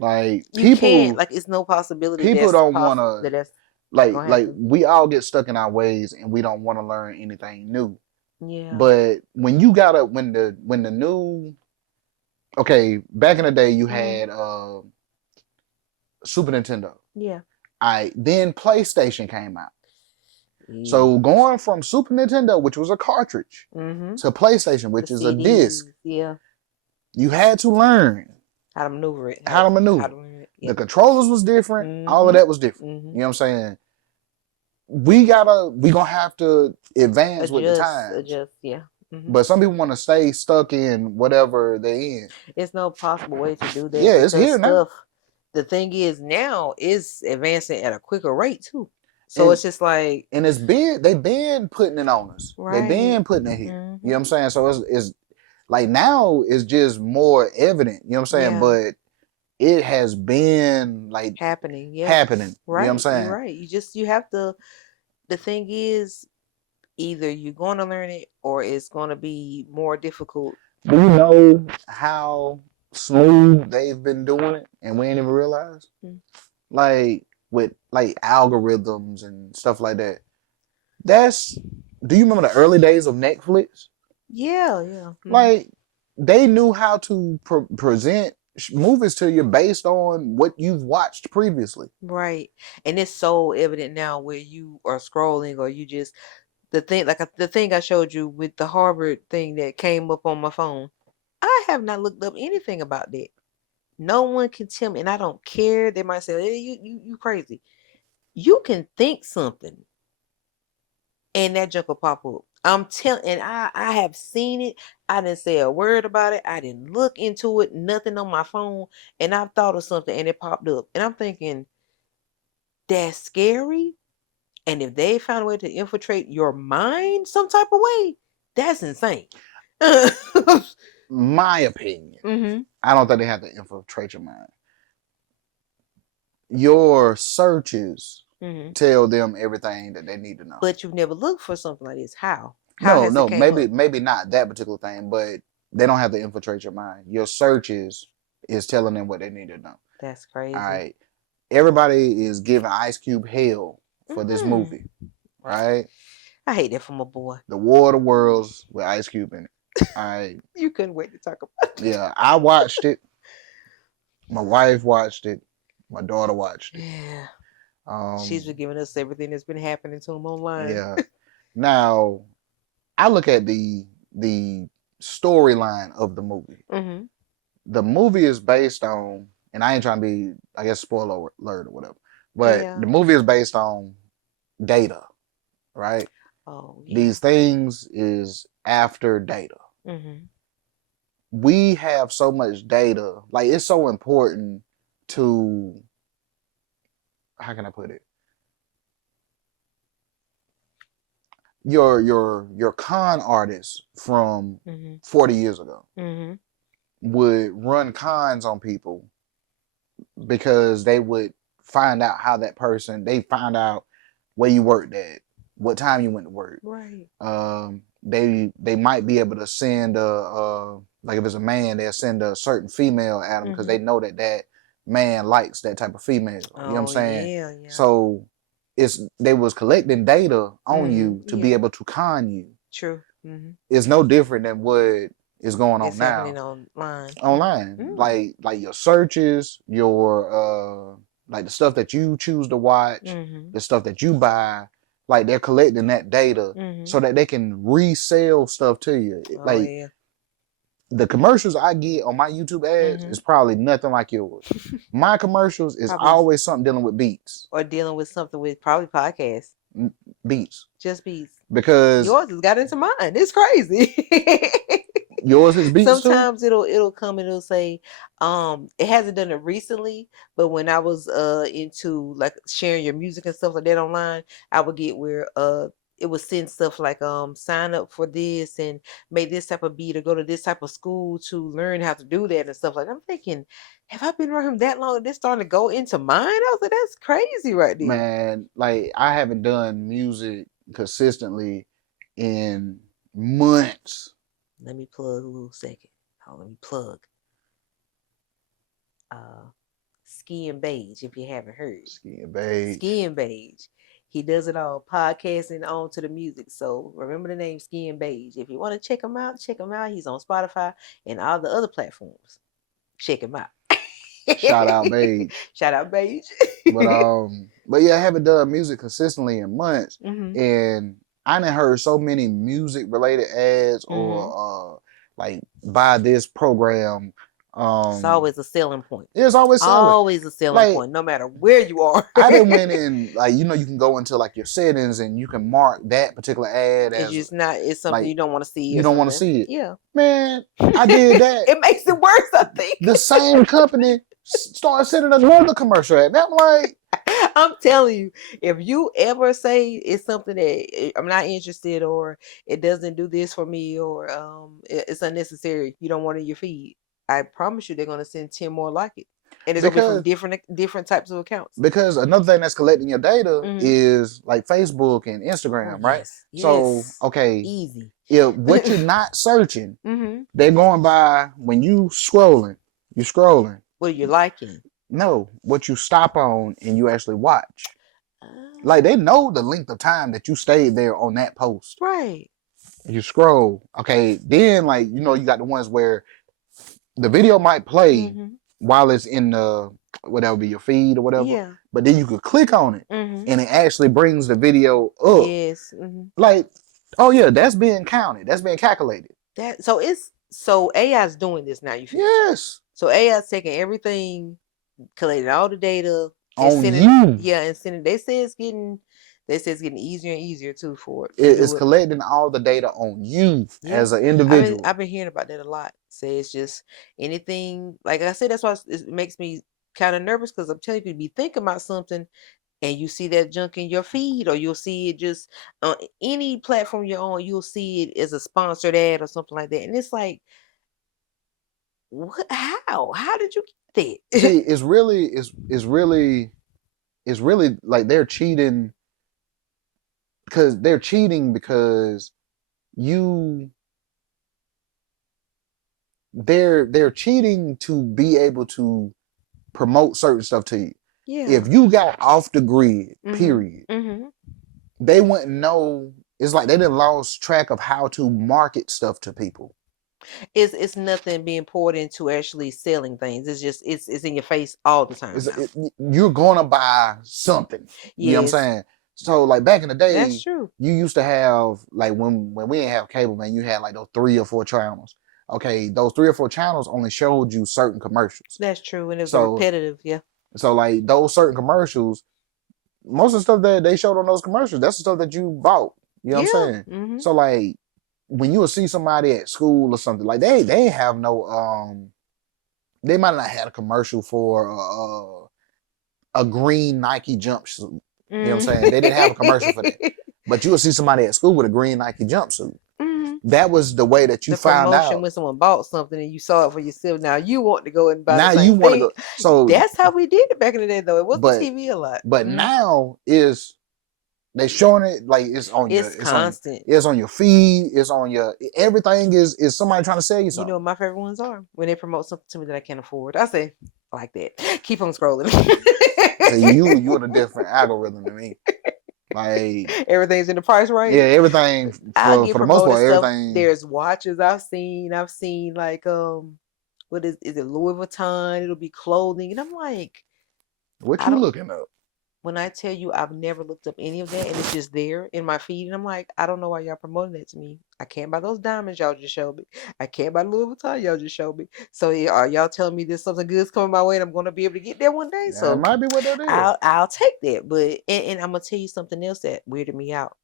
Like You can't, like, it's no possibility people that's don't want possible to that that's like gonna like happen. we all get stuck in our ways and we don't want to learn anything new. Yeah. But when you gotta when the new okay, back in the day you Mm-hmm. had Super Nintendo. Yeah. I then PlayStation came out. Yeah. So going from Super Nintendo, which was a cartridge, Mm-hmm. to PlayStation, The which is a disc, CDs. Yeah. you had to learn How to maneuver it. how to How maneuver. to maneuver it. The Yep. controllers was different. All of Mm-hmm. that was different. Mm-hmm. You know what I'm saying? We gonna have to advance with the Adjust. times. Adjust. Yeah. Mm-hmm. But some people want to stay stuck in whatever they in. It's no possible way to do that Yeah, it's because here now. stuff. The thing is now is advancing at a quicker rate too. So And it's just like and it's been they been putting it on us. They right. been putting it here. You know Mm-hmm. what I'm saying? So it's like now it's just more evident. You know what I'm saying? Yeah. But it has been like Happening. Yeah. happening. You know what I'm Right. You're saying? right. You have to. The thing is, either you're going to learn it or it's going to be more difficult. Do you know how smooth they've been doing it and we ain't even realize? Mm. Like with like algorithms and stuff like that. That's do you remember the early days of Netflix? Yeah. Yeah. Mm-hmm. Like they knew how to present movies to you based on what you've watched previously. Right. And it's so evident now where you are scrolling or you just the thing like the thing I showed you with the Harvard thing that came up on my phone. I have not looked up anything about that. No one can tell me, and I don't care. They might say, "Hey, you crazy." You can think something, and that junk will pop up. I'm telling, and I have seen it. I didn't say a word about it. I didn't look into it. Nothing on my phone, and I've thought of something, and it popped up, and I'm thinking that's scary. And if they found a way to infiltrate your mind some type of way, that's insane. My opinion. Mm-hmm. I don't think they have to infiltrate your mind. Your searches Mm-hmm. tell them everything that they need to know. But you've never looked for something like this. How? How No, has it no, came up? maybe not that particular thing, but they don't have to infiltrate your mind. Your searches is telling them what they need to know. That's All crazy. right. Everybody is giving Ice Cube hell for this Mm-hmm. movie, right? I hate that from a boy. The War of the Worlds with Ice Cube in it. I You couldn't wait to talk about it. yeah, I watched it. My wife watched it. My daughter watched it. Yeah. Um, She's been giving us everything that's been happening to him online. yeah. Now I look at the storyline of the movie. Mm-hmm. The movie is based on, and I ain't trying to be, I guess, spoiler alert or whatever, but Yeah. the movie is based on data, right? Oh yeah. These things is after data. Mm-hmm. We have so much data, like it's so important to, how can I put it? Your con artists from Mm-hmm. 40 years ago. Mm-hmm. would run cons on people because they would find out how that person, they find out where you worked at, what time you went to work. Right. They might be able to send like if it's a man, they'll send a certain female at them because they know that that man likes that type of female. You know what I'm Oh saying? yeah, yeah. So it's they was collecting data on you to be Yeah. able to con you. True. It's no different than what is going on It's happening now online. online. Like your searches, your like the stuff that you choose to watch, the stuff that you buy, like they're collecting that data so that they can resell stuff to you. Oh Like yeah. the commercials I get on my YouTube ads is probably nothing like yours. My commercials is Probably always something dealing with beats. or dealing with something with probably podcasts. Beats. Just beats. Because Yours has got into mine. It's crazy. yours is beats too? Sometimes it'll come and it'll say, it hasn't done it recently, but when I was into like sharing your music and stuff like that online, I would get where it would send stuff like sign up for this and make this type of beat or go to this type of school to learn how to do that and stuff like that. I'm thinking, have I been around him that long? This starting to go into mine? I was like, that's crazy right there. Man, like I haven't done music consistently in months. Let me plug a little second. Hold, let me plug. Uh, Ski and Beige, if you haven't heard. Ski and beige. Ski and Beige. He does it all, podcasting on to the music. So remember the name Ski and Beige. If you want to check him out, check him out. He's on Spotify and all the other platforms. Check him out. Shout out beige. Shout out Beige. But yeah, I haven't done music consistently in months. Mm-hmm. And I done heard so many music related ads or like buy this program. It's always a selling point. It's always selling. Always a selling Like, point, no matter where you are. I done went in, like, you know, you can go into like your settings and you can mark that particular ad It's as just not. It's something like, you don't want to see. you Or don't want to something. see it. Yeah, Man, I did that. It makes it worse, I think. The same company started sending another commercial ad. And I'm like, I'm telling you, if you ever say it's something that I'm not interested or it doesn't do this for me or it's unnecessary, you don't want it in your feed, I promise you they're gonna send 10 more like it. And it's gonna be from different types of accounts. because another thing that's collecting your data Mhm. is like Facebook and Oh, Instagram, right? yes. So, Yes. okay, Easy. if what you're not searching, Mm-hmm. they're going by when you scrolling, you're scrolling. What you're liking. No, what you stop on and you actually watch. Like they know the length of time that you stayed there on that post. Right. You scroll. Okay, then like, you know, you got the ones where the video might play while it's in the whatever be your feed or whatever. Yeah. But then you could click on it and it actually brings the video up. Yes. Like, oh yeah, that's being counted. That's being calculated. So AI is doing this now. You feel? Yes. So AI is taking everything, collating all the data, and On sending you. Yeah, and sending. They say it's getting easier and easier too for it. It's collecting all the data on you as an individual. I've been hearing about that a lot. Say it's just anything. Like I said, that's why it makes me kind of nervous because I'm telling you, be thinking about something and you see that junk in your feed, or you'll see it just on any platform you're on, you'll see it as a sponsored ad or something like that. And it's like, what? How did you get that? See, it's really like they're cheating because you they're cheating to be able to promote certain stuff to you. Yeah. If you got off the grid, period, they wouldn't know. It's like they done lost track of how to market stuff to people. It's nothing being poured into actually selling things. It's just it's in your face all the time. You're gonna buy something. Yes. You know what I'm saying? So like back in the day, that's true. You used to have like when we didn't have cable, man, you had like those 3 or 4 channels. Okay, those 3 or 4 channels only showed you certain commercials. That's true, and it was repetitive, yeah. So like those certain commercials, most of the stuff that they showed on those commercials, that's the stuff that you bought. You know what I'm saying? So like when you would see somebody at school or something, like they have no they might not have a commercial for a green Nike jumpsuit. You know what I'm saying? They didn't have a commercial for that. But you would see somebody at school with a green Nike jumpsuit. that was the way that you The found promotion out. when someone bought something and you saw it for yourself. Now you want to go and buy the Now you same want to thing. go. So, That's how we did it back in the day, though. It wasn't but TV a lot. now is they showing it like it's on your It's constant. it's on your feed, it's on your everything is somebody trying to sell you You know something. what my favorite ones are? When they promote something to me that I can't afford. I say, like that. Keep on scrolling. So you're in a different algorithm than me. Like, Everything's in the price yeah, range. everything I for get the most promoted part, stuff. everything. There's watches I've seen. I've seen like what is it Louis Vuitton? It'll be clothing. And I'm like, What I you don't looking up? when I tell you I've never looked up any of that and it's just there in my feed, and I'm like, I don't know why y'all promoting that to me. I can't buy those diamonds y'all just showed me. I can't buy Louis Vuitton y'all just showed me. So are y'all telling me there's something good's coming my way and I'm gonna be able to get there one day? It So might be what that is. I'll take that. But and I'm gonna tell you something else that weirded me out.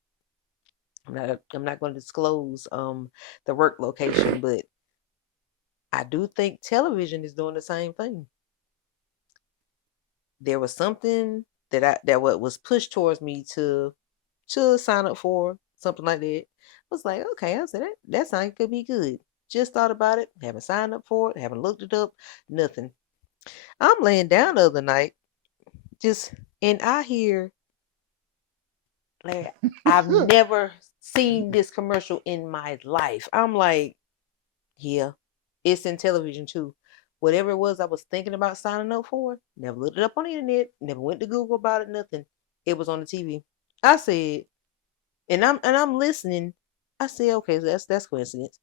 I'm not gonna disclose the work location, but I do think television is doing the same thing. There was something that what was pushed towards me to sign up for something like that. I was like, okay, I said that sign could be good. Just thought about it, haven't signed up for it, haven't looked it up, nothing. I'm laying down the other night, just and I hear like I've never seen this commercial in my life. I'm like, yeah, it's in television too. Whatever it was I was thinking about signing up for, never looked it up on the internet, never went to Google about it, nothing. It was on the TV. I said, and I'm listening. I said, okay, so that's coincidence.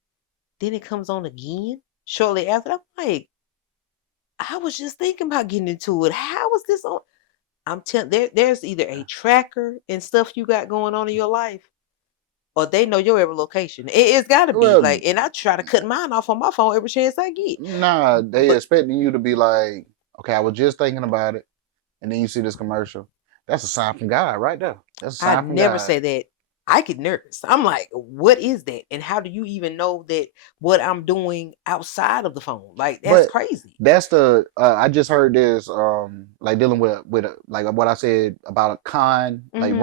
Then it comes on again shortly after. I'm like, I was just thinking about getting into it. How was this on? I'm telling there's either a tracker and stuff you got going on in your life, or they know your every location. It's got to be Well, like, and I try to cut mine off on my phone every chance I get. nah, they But expecting you to be like, okay, I was just thinking about it, and then you see this commercial. That's a sign from God right there. That's a sign I'd from never God. say that. I get nervous. I'm like, what is that? And how do you even know that what I'm doing outside of the phone? Like, that's But crazy. that's the I just heard this like dealing with like what I said about a con, like Mm-hmm.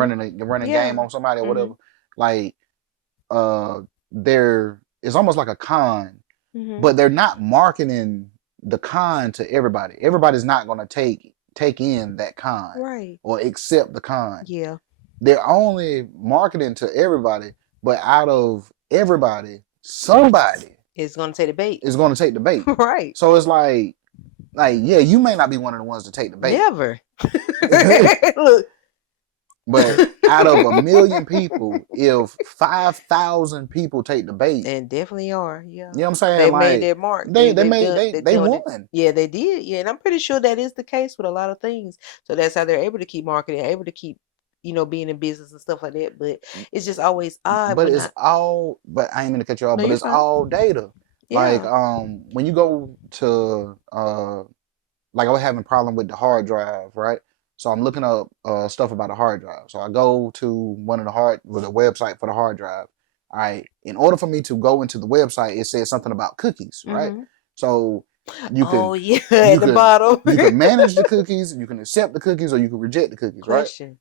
running game Yeah. on somebody or Mm-hmm. whatever. Like there it's almost like a con, Mm-hmm. but they're not marketing the con to everybody. Everybody's not going to take in that con Right. or accept the con. Yeah. They're only marketing to everybody, but out of everybody, somebody It's gonna take the bait. is going to take the bait. Right. So it's like yeah, you may not be one of the ones to take the bait, Never. Look. but out of a million people, if 5,000 people take the bait, And definitely are, yeah. you know what I'm saying? They made Like their mark. They've done they they doing it. won. Yeah, they did. Yeah, and I'm pretty sure that is the case with a lot of things. So that's how they're able to keep marketing, able to keep, being in business and stuff like that. But it's just always odd But when it's I all but I ain't mean to cut you off, no, but you're it's fine. all data. Like Yeah. when you go to like I was having a problem with the hard drive, right? So I'm looking up stuff about the hard drive. So I go to one of the with a website for the hard drive. All right. In order for me to go into the website, it says something about cookies, right? Mm-hmm. So you Oh can yeah, you at the can bottom. you can manage the cookies, you can accept the cookies, or you can reject the cookies, right? Question.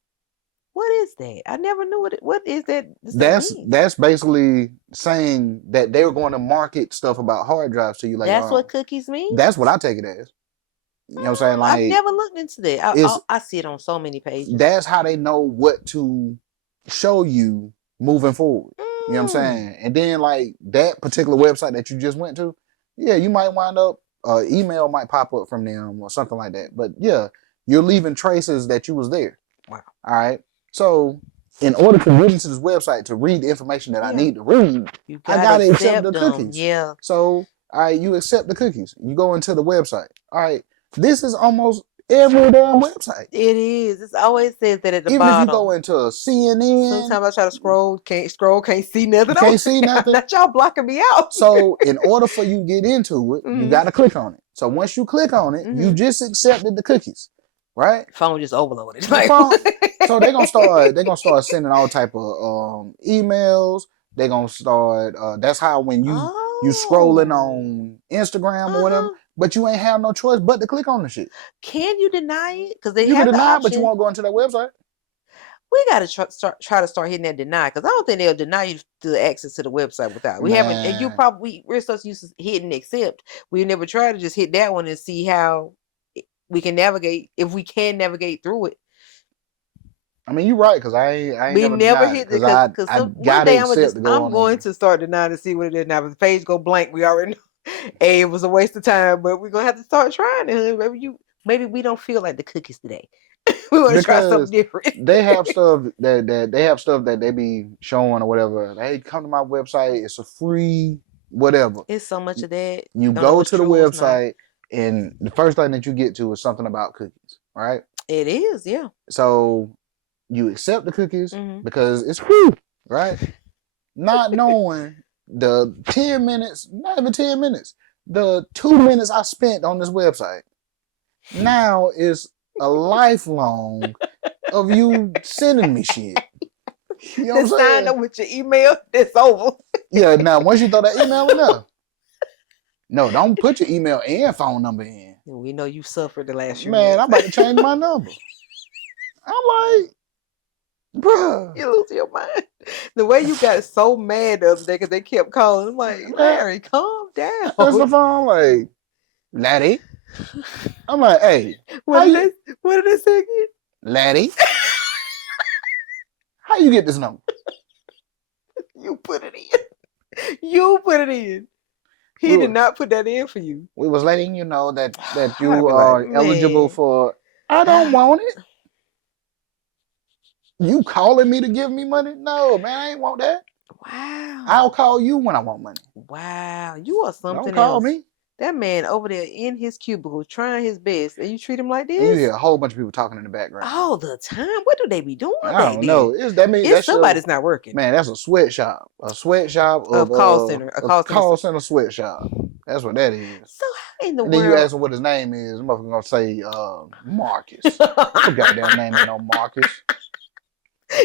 What is that? I never knew what is that does that mean? That's basically saying that they were going to market stuff about hard drives to you later That's what on. cookies mean? That's what I take it as. You know what I'm saying? Oh, I've Like never looked into that. it's I see it on so many pages. that's how they know what to show you moving forward. You know what I'm Mm, saying? And then like that particular website that you just went to, yeah, you might wind up email might pop up from them or something like that. But yeah, you're leaving traces that you was there. wow. All right. So in order to get into this website to read the information that I Yeah. need to read, You I gotta gotta accept accept the them. cookies. Yeah. So all right, you accept the cookies. You go into the website. All right. This is almost every damn website. It is. It always says that at the Even if you go bottom. into a CNN, Sometimes I try to scroll, can't see you nothing. can't see nothing. Not y'all blocking me out. So in order for you to get into it, you Mm-hmm. got to click on it. So once you click on it, you Mm-hmm. just accepted the cookies, right? Phone just overloaded. The Like phone. So they're gonna start sending all type of emails. They're gonna start. That's how when you scrolling oh. on Instagram or whatever, Uh-huh. but you ain't have no choice but to click on the shit. Can you deny it? Because they You can have the deny, it, but you option. won't go into that website. We got to try to start hitting that deny, because I don't think they'll deny you the access to the website without. We haven't, and you Man, probably we're supposed to use hitting accept. We never try to just hit that one and see how we can navigate, if we can navigate through it. I mean, you're right, because I ain't We never never denied it, hit because it, because I some one gotta day accept to go I'm on there. going to start denying to see what it is now. If the page go blank, we already know. Hey, it was a waste of time, but we're gonna have to start trying it. Maybe we don't feel like the cookies today. We want to try something Because different. they have stuff that they have stuff that they be showing or whatever. Hey, come to my website. It's a free whatever. It's so much of that. You Don't know go what's to the true, what's not. website, and the first thing that you get to is something about cookies, right? It is, yeah. So you accept the cookies Mm-hmm. because it's free, right? Not knowing the 10 minutes, not even 10 minutes, the 2 minutes I spent on this website now is a lifelong of you sending me shit. You know what I'm Just sign saying? up with your email. It's over. Yeah, now once you throw that email in there, no, don't put your email and phone number in. We know you suffered the last few Man, months. I'm about to change my number. I'm like, bruh, You lose your mind. The way you got so mad the other day because they kept calling. I'm like, man, Larry, calm down. that's the phone. Like, laddie. I'm like, hey, What how did you, they what did they say again? laddie? How you get this number? You put it in. You put it in. We He did were, not put that in for you. we was letting you know that I'd you be like, are eligible man. for. I don't want it. You calling me to give me money? No, man, I ain't want that. I'll Wow. call you when I want money. Wow. You are Don't something call else. me. That man over there in his cubicle trying his best, and you treat him like And you this hear a whole bunch of people talking in the background. all the time. What do they be doing I back don't there? know. That mean It's that's your somebody's not working. man. That's a sweatshop. A sweatshop Of of call center, a a call center. call center sweatshop. That's what that is. So how in the And then you world? ask him what his name is. I'm gonna say Marcus. Your goddamn name ain't no Marcus.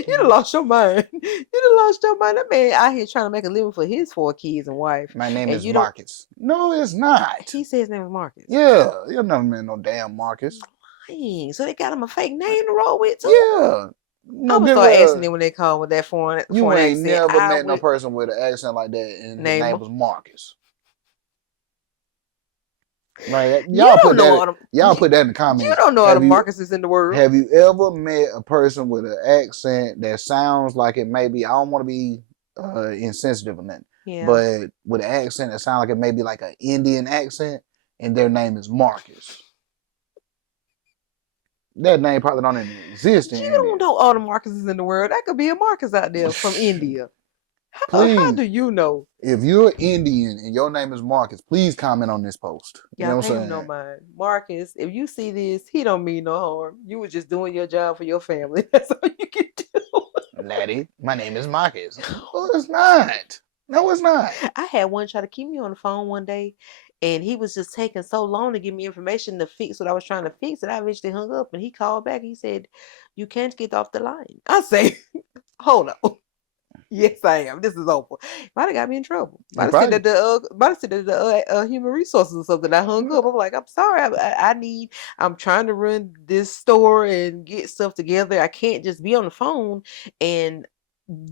You done lost your mind. You done lost your mind. That man out here trying to make a living for his 4 kids and wife, My name and is you don't. Marcus. No, it's not. He says his name was Marcus. Yeah, you never met no damn Marcus. Dang, so they got him a fake name to roll with too. Yeah. I No would good. start asking them when they call with that You foreign ain't accent. never I met no would person with an accent like that, and his name name them. was Marcus. Like You don't know all y'all the. put that in the You comments. don't know all the Marcuses in the world. Have you ever met a person with an accent that sounds like it may be? I don't want to be insensitive or nothing, Yeah. but with an accent that sounds like it may be like an Indian accent, and their name is Marcus. That name probably don't even exist in You India. don't know all the Marcuses in the world. That could be a Marcus out there from India. How do Please, you know? if you're Indian and your name is Marcus, please comment on this post. You Y'all know what pay I'm him no saying? mind. Marcus, if you see this, he don't mean no harm. You were just doing your job for your family. That's all you can do. Laddie, my name is Marcus. Well, it's not. No, it's not. I had one try to keep me on the phone one day, and he was just taking so long to give me information to fix what I was trying to fix that I eventually hung up, and he called back. He said, "You can't get off the line." I say, "Hold on." Yes, I am. This is over. Might have got me in trouble. You Might probably have said that the human resources or something. I hung up. I'm like, I'm sorry. I need. I'm trying to run this store and get stuff together. I can't just be on the phone and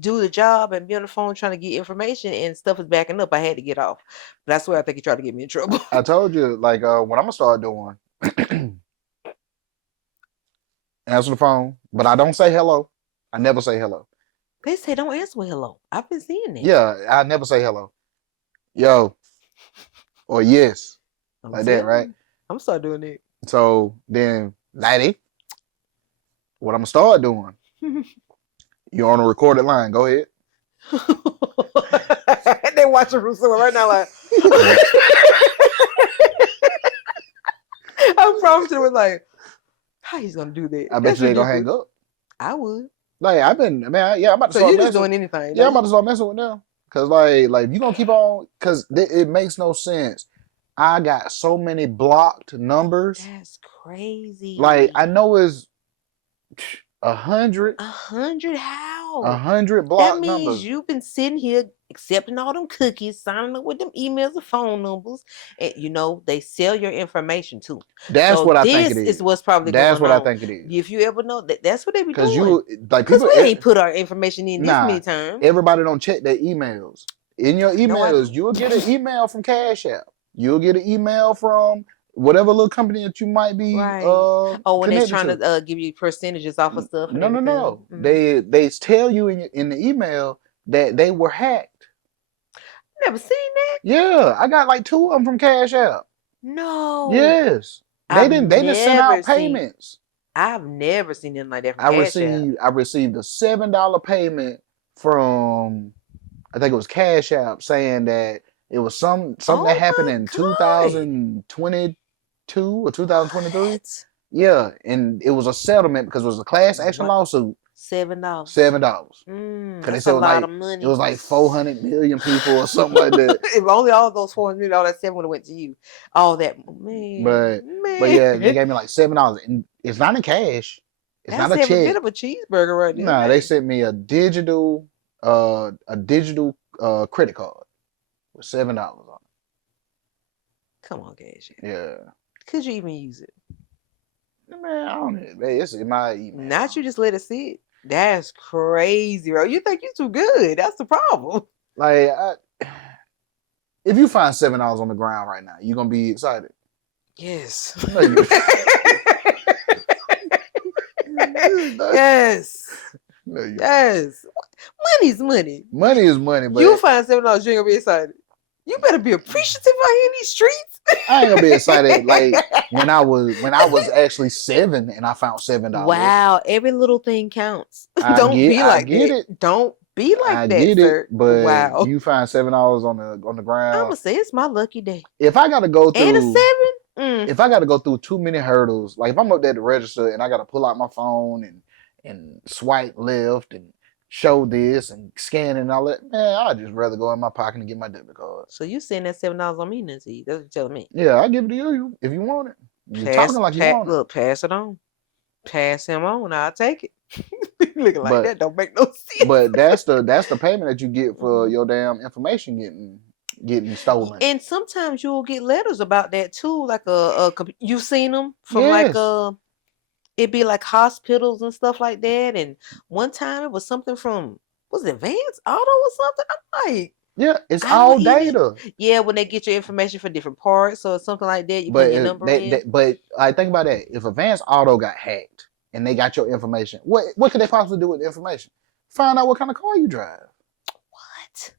do the job and be on the phone trying to get information and stuff is backing up. I had to get off. But that's where I think he tried to get me in trouble. I told you, like, what I'm gonna start doing, answer the phone, but I don't say hello. I never say hello. They say don't answer with hello. I've been seeing that. Yeah, I never say hello. Yo, or yes, I'm like that, telling right? you. I'm start doing it. So then, lady, what I'm gonna start doing, you're on a recorded line. Go ahead. They watching from somewhere right now, like I promise you, it was like, how he's gonna do that? I bet That's you they gonna ridiculous. hang up. I would. Like I've been, man, yeah, I'm about to So start you're just messing. doing anything. Yeah, I'm Like, about to start messing with them. Cause like you gonna keep on, cause it makes no sense. I got so many blocked numbers. that's crazy. Like I know it's 100. 100? How? No. 100 That block means numbers. you've been sitting here accepting all them cookies, signing up with them emails and phone numbers, and they sell your information too. That's So what I think it this is is. what's probably That's going what I on. think it is. If you ever know that's what they be Cause doing. you like Cause people. we ain't put our information in this Nah, many times. everybody don't check their emails. In your I know I emails, do. you'll get an email from Cash App. You'll get an email from whatever little company that you might be Right. Oh, when they're connected trying to. to give you percentages off of stuff and No, no, everything. no. They tell you in the email that they were hacked. Never seen that. Yeah, I got like two of them from Cash App. No. Yes, I've they didn't send never out seen payments. I've never seen anything like that from Cash App. I received a $7 payment from I think it was Cash App saying that it was something that Oh happened my in God. 2022 or 2023. What? Yeah, and it was a settlement because it was a class action What? lawsuit. $7. $7. Because they That's said a lot of it money. was like 400 million people or something like that. If only all those $400, that seven would have went to you. All that But man. yeah, they gave me like $7, and it's not in cash. It's not That's a every bit check. of a cheeseburger right there. Nah, they Hey, sent me a digital credit card with $7 on come on, Cash it. App. Yeah. Could you even use it? Man, I don't know. It's in my Not email. you just let it sit. That's crazy, bro. You think you too good. That's the problem. Like, if you find $7 on the ground right now, you gonna be excited. Yes. No, you. Yes. No, you. Yes. Money's money. Money is money, You but find $7, you ain't gonna be excited. You better be appreciative out here in these streets. I ain't gonna be excited like when I was actually 7 and I found $7. Wow, every little thing counts. Don't be I like get that. it. Don't be like I that, get it, sir. but Wow. you find $7 on the I'ma ground. say it's my lucky day. If I gotta go And a through seven? Mm. if I got to go through too many hurdles, like if I'm up there at the register and I got to pull out my phone and swipe left and show this and scan and all that, man, I'd just rather go in my pocket and get my debit card. So you saying that $7 on me, Nancy? That's what you're telling me. Yeah, I give it to you if you want it. You're talking like you want it, Look, pass it on. Pass him on. I'll take it. Looking like but that don't make no sense. that's the payment that you get for Mhm. your damn information getting stolen. And sometimes you'll get letters about that too, like a you've seen them from like Yes, it'd be like hospitals and stuff like that. And one time it was something from was it Vance Auto or something? I'm like, yeah, it's I don't all even data. yeah, when they get your information for different parts or something like that, you put But your number in. but I think about that. If Advanced Auto got hacked and they got your information, what could they possibly do with the information? Find out what kind of car you drive. What?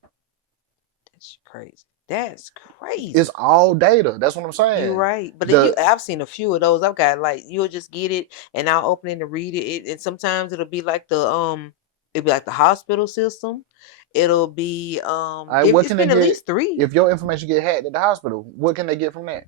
That's crazy. That's It's crazy. all data. That's what I'm You're saying. right. But The I've seen a few of those. I've got like you'll just get it and I'll open it and read it. And sometimes it'll be like the hospital system. It'll be what it's can they been at get least three. if your information get hacked at the hospital? What can they get from that?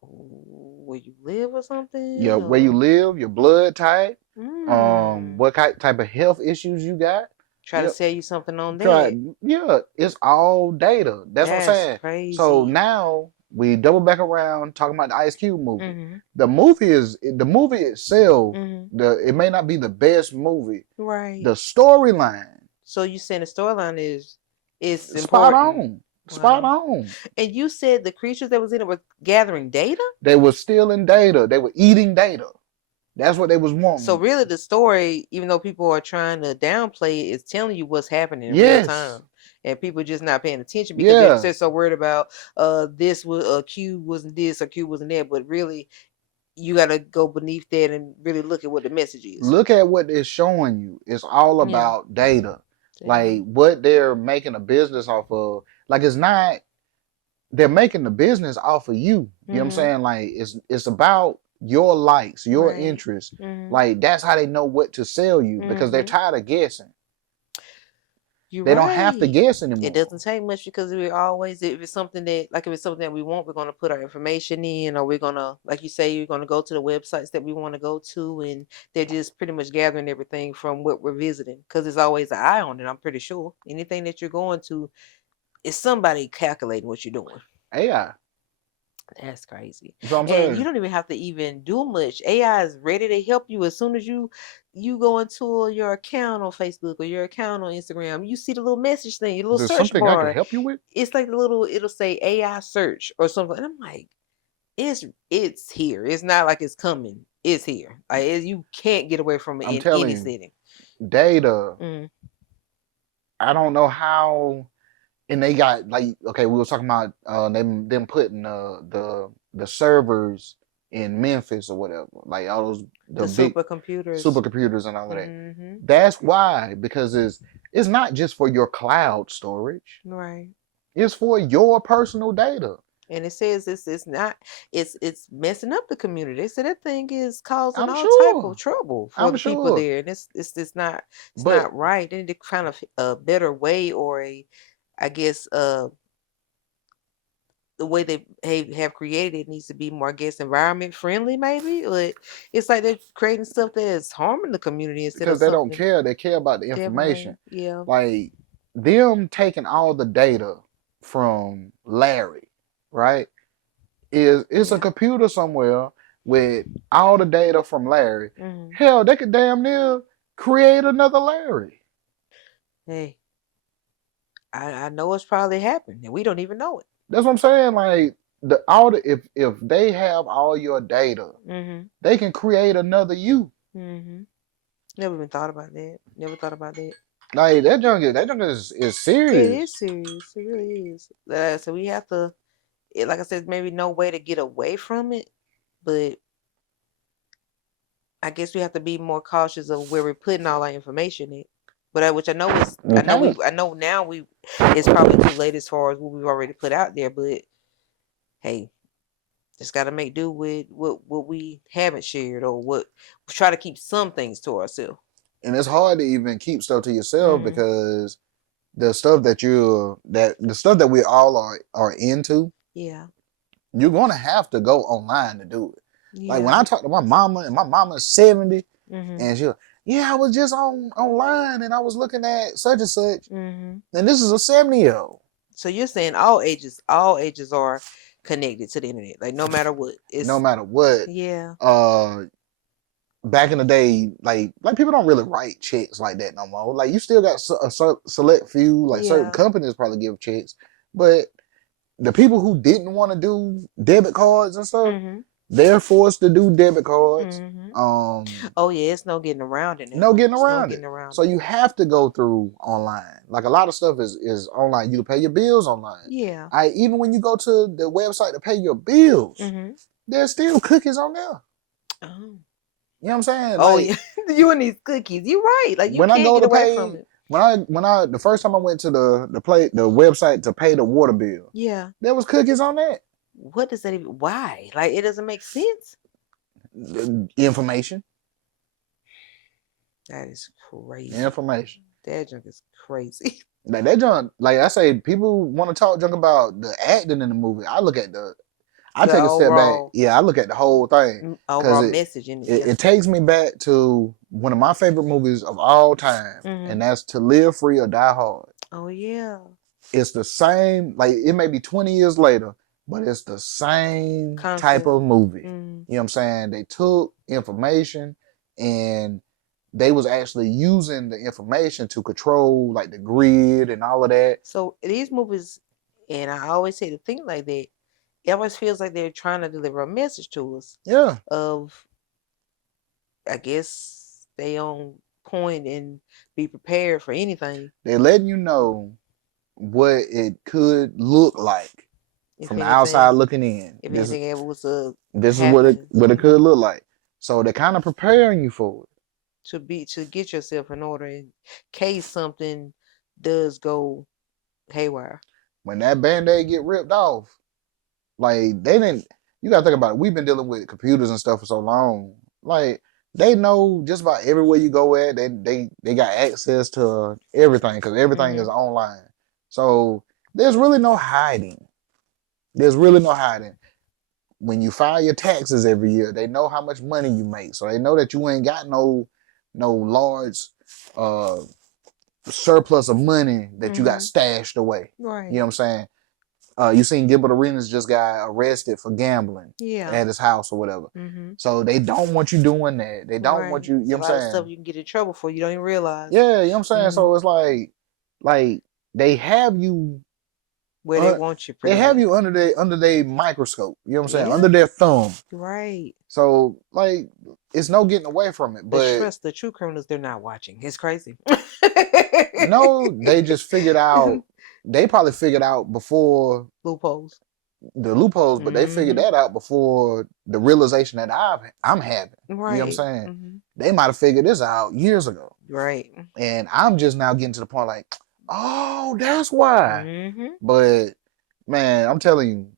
Where you live or something Yeah, where you or live, your blood type, mm, what type of health issues you got. try to Yeah, sell you something on try. that. Yeah, it's all data. That's what I'm That's saying. So crazy. now we double back around talking about the Ice Cube movie. Hmm. The movie itself. Hmm. It may not be the best movie. Right. The storyline, So you saying the storyline is spot important. on, spot Wow. on. And you said the creatures that was in it were gathering data? They were stealing data. They were eating data. That's what they was So wanting. really the story, even though people are trying to downplay it, is telling you what's happening in real Yes. time. And people just not paying attention because Yeah. they're so worried about this was Q wasn't this or Q wasn't that. But really you gotta go beneath that and really look at what the message is. Look at what it's showing you. It's all Yeah. about data. Data. Like what they're making a business off of. Like it's not they're making the business off of you. You know what I'm Mm-hmm. saying? Like it's about your likes, your Right. interests. Mm-hmm. Like that's how they know what to sell you because they're Mm-hmm. tired of guessing. You're They don't have to right. guess It anymore. doesn't take much because we always if it's something that like if it's something that we want, we're gonna put our information in or we're gonna like you say, you're gonna go to the websites that we want to go to and they're just pretty much gathering everything from what we're visiting. Because there's always an eye on it, I'm pretty sure. Anything that you're going to is somebody calculating what you're doing. AI. That's crazy. You know what I'm And you saying? don't even have to even do much. AI is ready to help you as soon as you go into your account on Facebook or your account on Instagram. You see the little message thing, your little Is there search something I can bar. help you with? It's like the little it'll say AI search or something. And I'm like, it's here. It's not like it's coming. It's here. You can't get away from it I'm in telling any you, setting. data. Mm, I don't know how. And they got like, okay, we were talking about them putting the servers in Memphis or whatever, like all those the the big supercomputers. supercomputers and all of that. Mm-hmm. That's why, because it's not just for your cloud storage. Right. It's for your personal data. And it says it's not it's messing up the community. They said that thing is causing I'm all type of sure. trouble for I'm the people sure. there, and it's But not right. They need to kind of a better way or I guess the way they have created it needs to be more, I guess, environment friendly maybe. But it's like they're creating stuff that is harming the community instead of because they don't something care, they care about the information. definitely. Yeah, Like them taking all the data from Larry, right? It's a yeah. computer somewhere with all the data from Larry. Hmm. Hell, they could damn near create another Larry. Hey, I know it's probably happened and we don't even know it. That's what I'm saying. Like if they have all your data, Mm-hmm. they can create another you. Mm-hmm. Never even thought about that. Never thought about that. Like that junk is It serious. is serious. It really is. So we have to, like I said, maybe no way to get away from it, but I guess we have to be more cautious of where we're putting all our information in. But which I know is, Okay. I know now it's probably too late as far as what we've already put out there. But hey, just got to make do with what we haven't shared or what try to keep some things to ourselves. And it's hard to even keep stuff to yourself Mm-hmm. because the stuff that we all are into, Yeah. you're gonna have to go online to do it. Like when Yeah. I talk to my mama, and my mama's 70, Mm-hmm. and she'll, yeah, I was just online and I was looking at such and such, Mm-hmm. and this is a 70-year old. So you're saying all ages are connected to the internet, like no matter what. No It's matter what. yeah, Uh, Back in the day, like people don't really write checks like that no more. Like you still got a select few, like certain yeah. companies probably give checks, but the people who didn't want to do debit cards and stuff, Mhm. they're forced to do debit cards. Mhm. Um, Oh yeah, it's no getting around it no now. getting It's no around it. getting around So it. you have to go through online. Like a lot of stuff is online. You can pay your bills online. Yeah. Even when you go to the website to pay your bills, Mhm. there's still cookies on there. Oh. You know what I'm saying? Oh Like yeah. You and these cookies. You're right. Like you when I can't go get to away from pay, it. when I the first time I went to the website to pay the water bill, Yeah. there was cookies on that. What does that even? Why? Like it doesn't make sense. Information, That is crazy. information. That junk is crazy. Like that junk, like I say, people want to talk junk about the acting in the movie. I The take a step back. overall, Yeah, I look at the whole thing because overall message in it. it, Yeah. it takes me back to one of my favorite movies of all time, and Mhm. that's To Live Free or Die Hard. Oh yeah. It's the same, like it may be 20 years later, but it's the same type Concept. of movie. Mhm. You know what I'm saying? They took information and they was actually using the information to control like the grid and all of that. So these movies, and I always say to think like that, it always feels like they're trying to deliver a message to us Yeah. of, I guess, stay on point and be prepared for anything. They're letting you know what it could look like If from the outside anything, looking in. if This anything ever was to this is happen, what it could look like. So they're kind of preparing you for it. to get yourself in order in case something does go haywire. When that band-aid get ripped off, like they didn't. You gotta think about it. We've been dealing with computers and stuff for so long. Like they know just about everywhere you go at. They got access to everything because everything is Hmm. online. So there's really no hiding. There's really no hiding. When you file your taxes every year, they know how much money you make. So they know that you ain't got no large uh surplus of money that you got Hmm. stashed away. You know Right. what I'm saying? You seen Gilbert Arenas just got arrested for gambling Yeah. at his house or whatever. Mm-hmm. So they don't want you doing that. They don't want Right. you. You It's know a what lot I'm of stuff saying? you can get in trouble for you don't even realize. Yeah, you know what I'm saying. Mm-hmm. So it's like they have you. Where they want you, They pretty have much. you under their microscope. You know what I'm saying? Yeah. Under their thumb. Right. So like, it's no getting away from it. The But trust the true criminals, they're not watching. It's crazy. no, they just figured out. They probably figured out before Loopholes. the loopholes, but they figured Mm-hmm. that out before the realization that I'm having. You know what I'm Right. saying? Mm-hmm. They might have figured this out years ago, Right. and I'm just now getting to the point like, oh, that's why. Mm-hmm. But man, I'm telling you,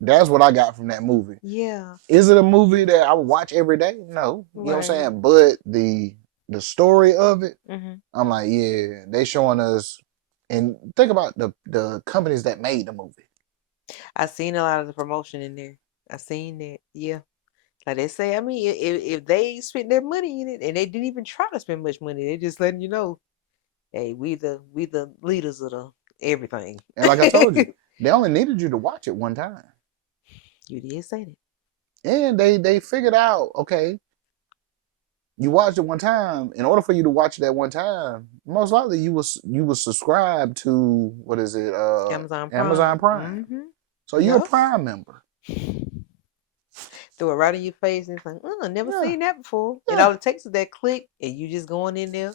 that's what I got from that movie. Yeah. Is it a movie that I would watch every day? No, you know what I'm Right. saying. But the story of it, Mm-hmm. I'm like, yeah, they showing us. And think about the companies that made the movie. I seen a lot of the promotion in there. I seen that. Yeah. Like they say, I mean, if they spent their money in it and they didn't even try to spend much money, they just letting you know, hey, we the leaders of the everything. And like I told you, they only needed you to watch it one time. You did say that. And they figured out, okay, you watched it one time. In order for you to watch it that one time, most likely you was subscribed to what is it? Amazon Prime. Amazon Prime. Mm-hmm. So you're a Yep. Prime member. Throw it right in your face and it's like, never Yeah, seen that before. And yeah. all it takes is that click and you just going in there,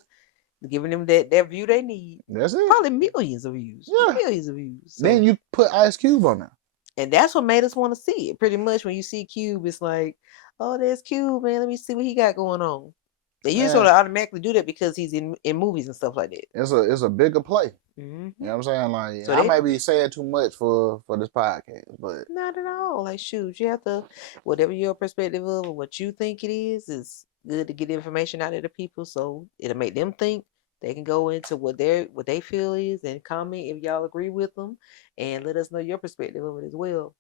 giving them that view they need. That's it. Probably millions of views. Yeah. Millions of views. Then So you put Ice Cube on there. and that's what made us want to see it. Pretty much when you see Cube, it's like, oh, there's Cube, man. Let me see what he got going on. And you sort Man, of automatically do that because he's in movies and stuff like that. it's a bigger play. You Hmm. know what I'm saying? Like So I they might be saying too much for this podcast, but not at all. Like shoot, you have to whatever your perspective of or what you think it is good to get information out of the people so it'll make them think. They can go into what they feel is and comment if y'all agree with them and let us know your perspective of it as well.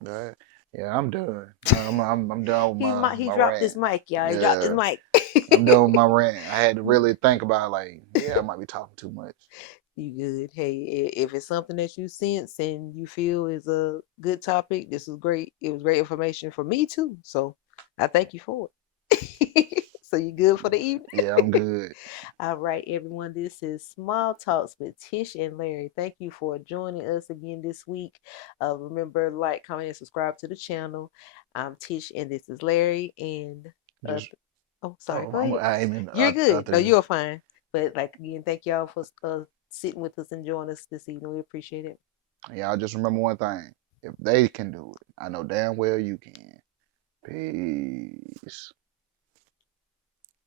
right. Yeah, I'm done. I'm done with He my dropped rant. his mic, y'all. He dropped his Yeah, mic. I'm done with my rant. I had to really think about like, yeah, I might be talking too much. You good. Hey, if it's something that you sense and you feel is a good topic, this was great. It was great information for me too. So I thank you for it. So you good for the evening? Yeah, I'm good. All right, everyone. This is Small Talks with Tish and Larry. Thank you for joining us again this week. Remember, like, comment, and subscribe to the channel. I'm Tish, and this is Larry. And Just oh, sorry. oh, Go ahead. I ain't even You're out good. No, there. you're fine. But like again, thank y'all for sitting with us and joining us this evening. We appreciate it. Y'all just remember one thing: if they can do it, I know damn well you can. Peace.